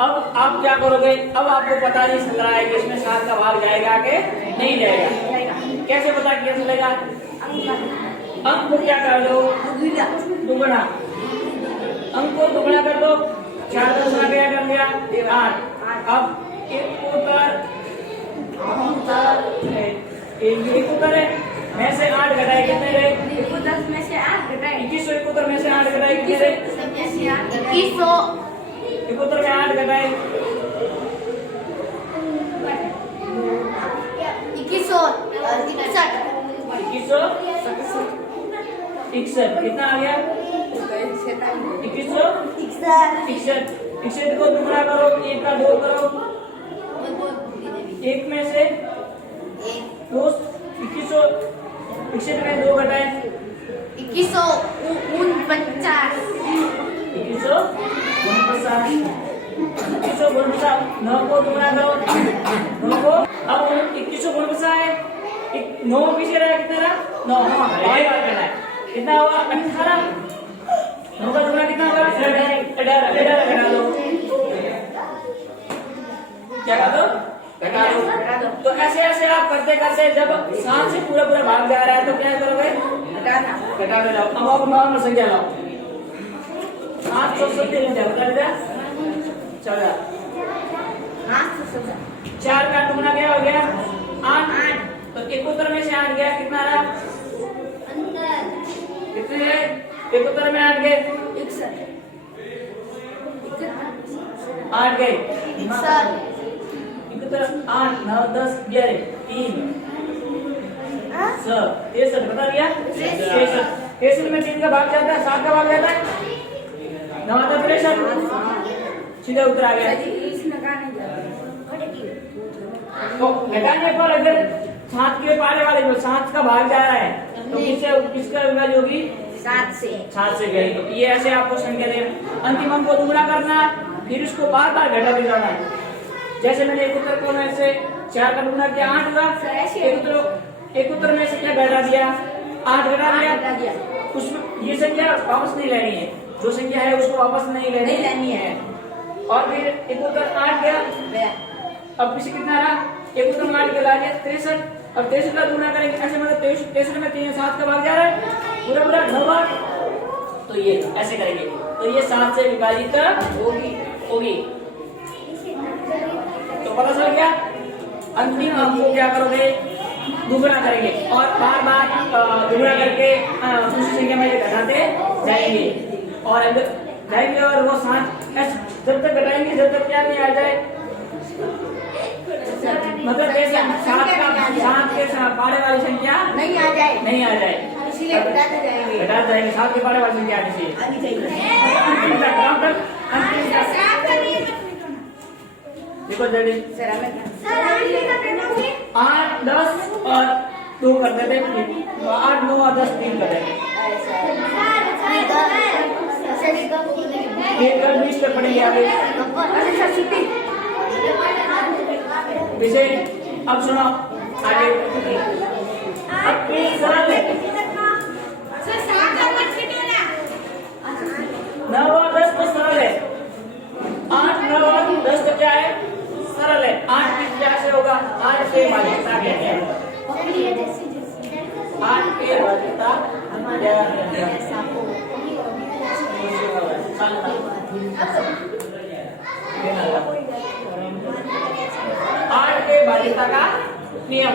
अब आप क्या करोगे, अब आपको पता नहीं चल रहा है कि इसमें 7 का भाग जाएगा कि नहीं जाएगा। कैसे पता किया चलेगा, अंक को क्या कर दो, दुगुना, अंक को दुगुना कर दो। 4 का दुगुना क्या कर दिया, 8। अब एक उत्तर है में से 8 घटाए कितने रहे, 10 में से 8 घटाए 2100। 71 में से 8 घटाए कितने रहे, 2100। 71 में 8 घटाए 2161 कितना आ गया, 2161। 61 को दुगुना करो, 1 का 2 करो, 1 में से 2, 2161 में 2 घटाए 2149। 2149। 9 को दुगुना करो, 9 को, अब 2149 है, 9 पीछे रहा, कितना रहा, 9, और करना है, कितना हुआ, 18। 9 का दुगुना कितना होगा, 18 घटा दो, क्या कर दो, घटा दो। तो ऐसे ऐसे आप करते करते जब 7 से पूरा पूरा भाग जा रहा है तो क्या करोगे, घटा दे जाओ। अब आप नॉर्मल संख्या लाओ, 870 बता देगा, चलो 4 का दुगुना क्या हो गया, 8। तो 71 में से 8 गया, कितना रहा, कितने है, 71 में 8 गए, 8 गए, 8, 9, 10, 11, 3, 63 बता दिया, 63 में 3 का भाग जाता है, 7 का भाग जाता है, 9 63, सीधा उत्तर आ गया। तो घटाने पर अगर 7 के पारे वाले जो 7 का भाग जा रहा है तो किसका विभाज्य होगी, 7 से गई। तो ये ऐसे आपको संख्या दे, अंतिम अंक को दुगुना करना, फिर उसको बार बार घटाते जाना है। जैसे मैंने 71 को में से 4 का दुगुना किया, 8 हुआ, 71 में से क्या घटा दिया, 8 घटा दिया, उसमें ये संख्या वापस नहीं लेनी है, जो संख्या है उसको वापस नहीं लेनी है। और फिर 71 8 गया, अब पीछे कितना रहा, 71 8 के ला दिया 63। अब 63 का गुना करेंगे ऐसे, मतलब 63 में 3 7 का भाग जा रहा है, पूरा पूरा 9 तो ये ऐसे करेंगे, तो ये 7 से विभाजित होगी। तो पता चल गया, अंतिम अंक को क्या करोगे, दुगुना करेंगे और बार बार दुगुना करके दूसरी संख्या में घटाते जाएंगे और जाएंगे, और वो 7 जब तक घटाएंगे जब तक क्या नहीं आ जाए, मतलब 7 के पारे वाली संख्या नहीं आ जाए, इसलिए घटाते जाएंगे। 7 के पारे वाली संख्या आनी चाहिए। 8 10 और 2 कर देते, 8 9 और 10 3 कर देते, 20 पे पड़ेंगे आगे विषय। अब सुनो आगे, अब सरल है, 9 और 10 तो सरल है, 8 9 और 10 तो क्या है, सरल है। 8 क्या से होगा, 8 से भाज्यता कहते हैं, 8 के भाज्यता 8 के भाज्यता का नियम,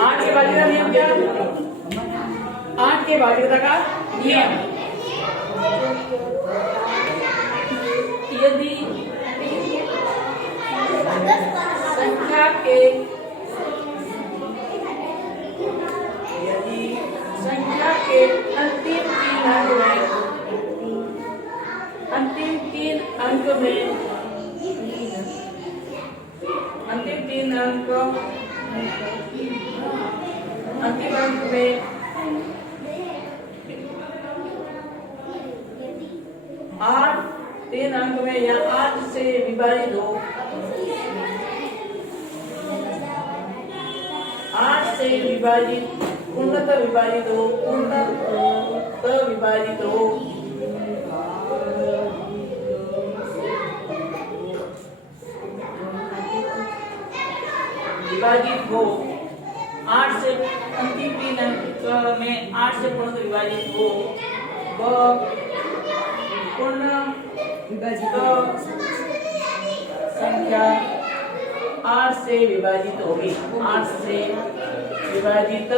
8 के भाज्यता नियम क्या, 8 के भाज्यता का नियम, यदि संख्या के अंतिम 3 अंक में अंतिम 3 अंक अंतिम अंक में 8 3 अंक में या 8 से विभाजित हो 8 से विभाजित पूर्णतः विभाजित हो पूर्णतः विभाजित हो विभाजित हो 8 से अंतिम 3 अंक में 8 से पूर्णतः विभाजित हो वह पूर्ण विभाजित संख्या 8 से विभाजित होगी 8 से विभाजित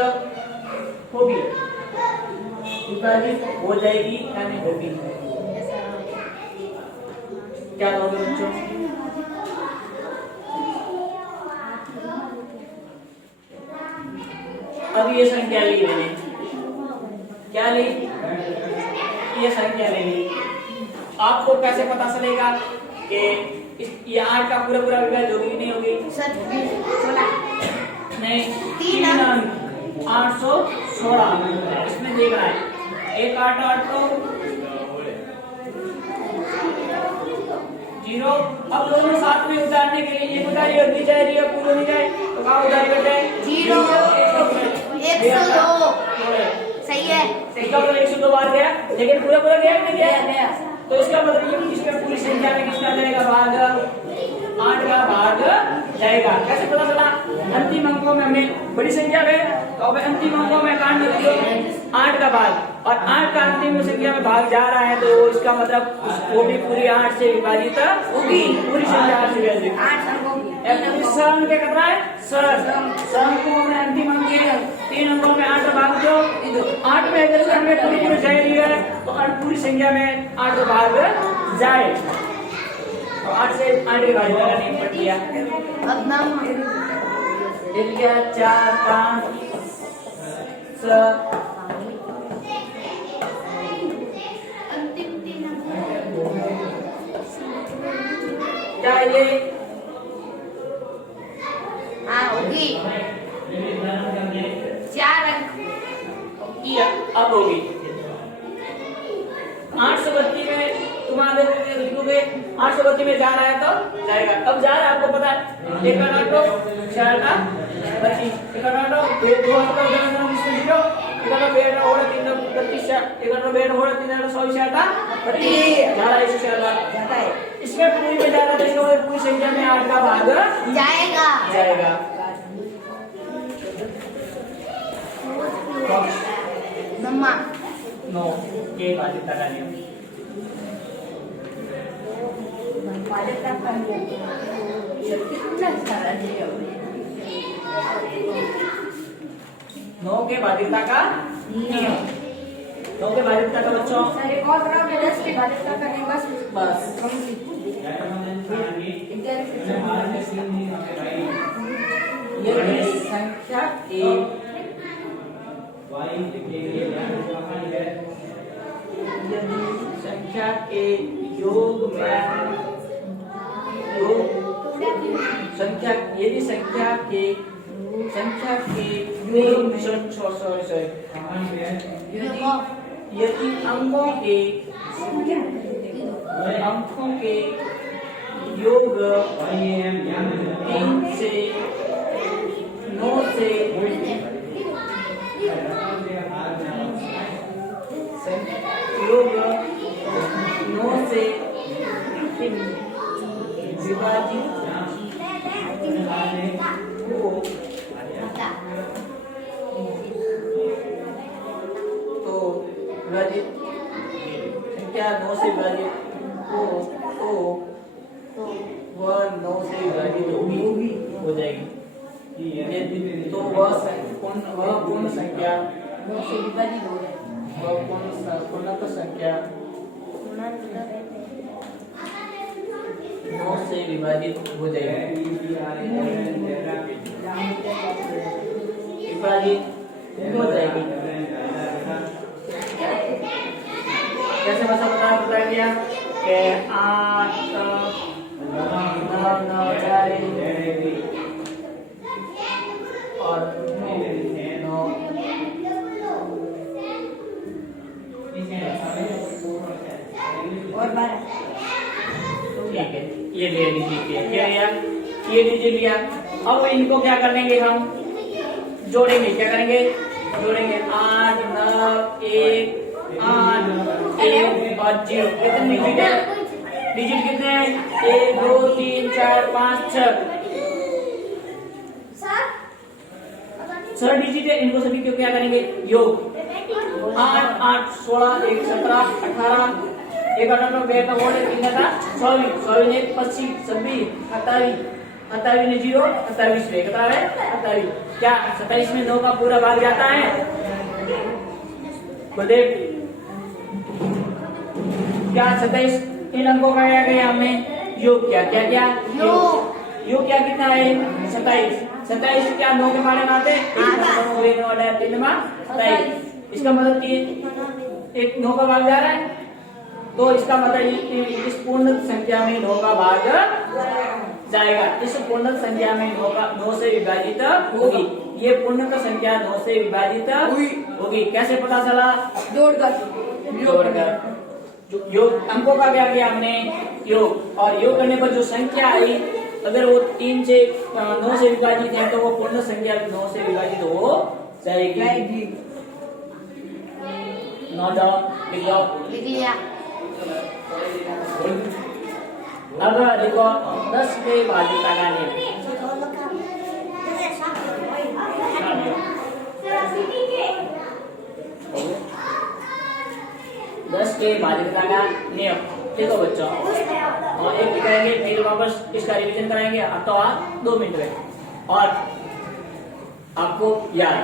होगी विभाजित हो जाएगी यानी होगी। क्या कहोगे बच्चों? अब ये संख्या ली मैंने, क्या ली? ये संख्या ले ली। आपको कैसे पता चलेगा कि ये 8 का पूरा पूरा विभाजित होगी नहीं होगी? नहीं, 3 अंक 816 इसमें देख रहा है 1 8 8 तो 0। अब दोनों साथ में उतारने के लिए ये उतारिए और नीचे आइए पूरा नहीं जाए तो कहाँ उतार बेटे? 0 102 सही है। इसका मतलब 102 बार गया लेकिन पूरा पूरा गया नहीं गया तो इसका मतलब ये इसमें पूरी संख्या में किसका जाएगा भाग? 8 का भाग जाएगा। कैसे पता चला? अंतिम अंकों में हमें बड़ी संख्या में तो अब अंतिम अंकों में काट दो 8 का भाग और 8 का अंतिम संख्या में भाग जा रहा है तो इसका मतलब वो भी पूरी 8 से विभाजित होगी पूरी संख्या 8 से विभाजित 8 अंकों की सरल क्या कर रहा है? सरल अंकों में अंतिम अंक 3 अंकों में 8 का भाग दो 8 में अगर हमें पूरी पूरी जाए दी है तो पूरी संख्या में 8 का भाग जाए तो 8 से 8 के भाग नहीं पड़ गया। अब नाम 4 5 6 अंतिम 3 अंक क्या ये? हाँ होगी 4 अंक की अब होगी 832 में तुम्हारे लिखोगे 832 में जा रहा है तो जाएगा। कब जा रहा है आपको पता है? 1 काटो 4 का 32 1 काटो 2 का 3 और 3 32 1 और 3 124 जा रहा है इससे ज्यादा इसमें पूरी में जा रहा है तो पूरी संख्या में 8 का भाग जाएगा जाएगा। नम्मा 9 के बाध्यता का नियम कितना सारा नियम 9 के बाध्यता का नियम 9 के बाध्यता का बच्चों सर एक और बड़ा 10 के बाध्यता का नियम बस ये संख्या संख्या के योग में संख्या यदि संख्या के यदि अंकों के योग 3 से 9 से योग 9 से विभाजित हो तो विभाजित संख्या 9 से विभाजित हो तो वह 9 से विभाजित होगी हो जाएगी। तो वह पूर्ण संख्या 9 से विभाजित हो जाए वह पूर्णांक संख्या 9 से विभाजित हो जाएगी विभाजित हो जाएगी। कैसे बता दिया कि 8 9 9 4 ले लीजिए ये डिजिट लिया। अब इनको क्या कर लेंगे हम जोड़ेंगे, क्या करेंगे जोड़ेंगे 8 9 1 8 1 और 0। कितने डिजिट है, डिजिट कितने हैं 1 2 3 4 5 6 6 डिजिट है। इनको सभी को क्या करेंगे योग 8 8 16 1 17 18 1 18 2 का बोर्ड 3 का 24 24 1 25 26 28 28 में 0 27 में कितना है 28। क्या 27 में 9 का पूरा भाग जाता है, तो देख क्या 27 इन अंकों का क्या किया हमने योग किया, क्या क्या योग क्या कितना है 27 27 क्या 9 के बारे में आते हैं 3 27। इसका मतलब कि एक 9 का भाग जा रहा है, तो इसका मतलब इस पूर्ण संख्या में 9 का भाग जाएगा। इस पूर्ण संख्या में 9 से विभाजित होगी, ये पूर्ण संख्या 9 से विभाजित होगी। कैसे पता चला जोड़कर योग अंकों का क्या किया हमने योग, और योग करने पर जो संख्या आई अगर वो 3 से 9 से विभाजित है तो वो पूर्ण संख्या 9 से विभाजित हो जाएगी। नोट डाउन लिख लिया। अब देखो 10 के भाज्यता का नियम, 10 के भाज्यता का नियम देखो बच्चों, और एक करेंगे फिर वापस इसका रिवीजन कराएंगे अब तो 2 मिनट में और आपको याद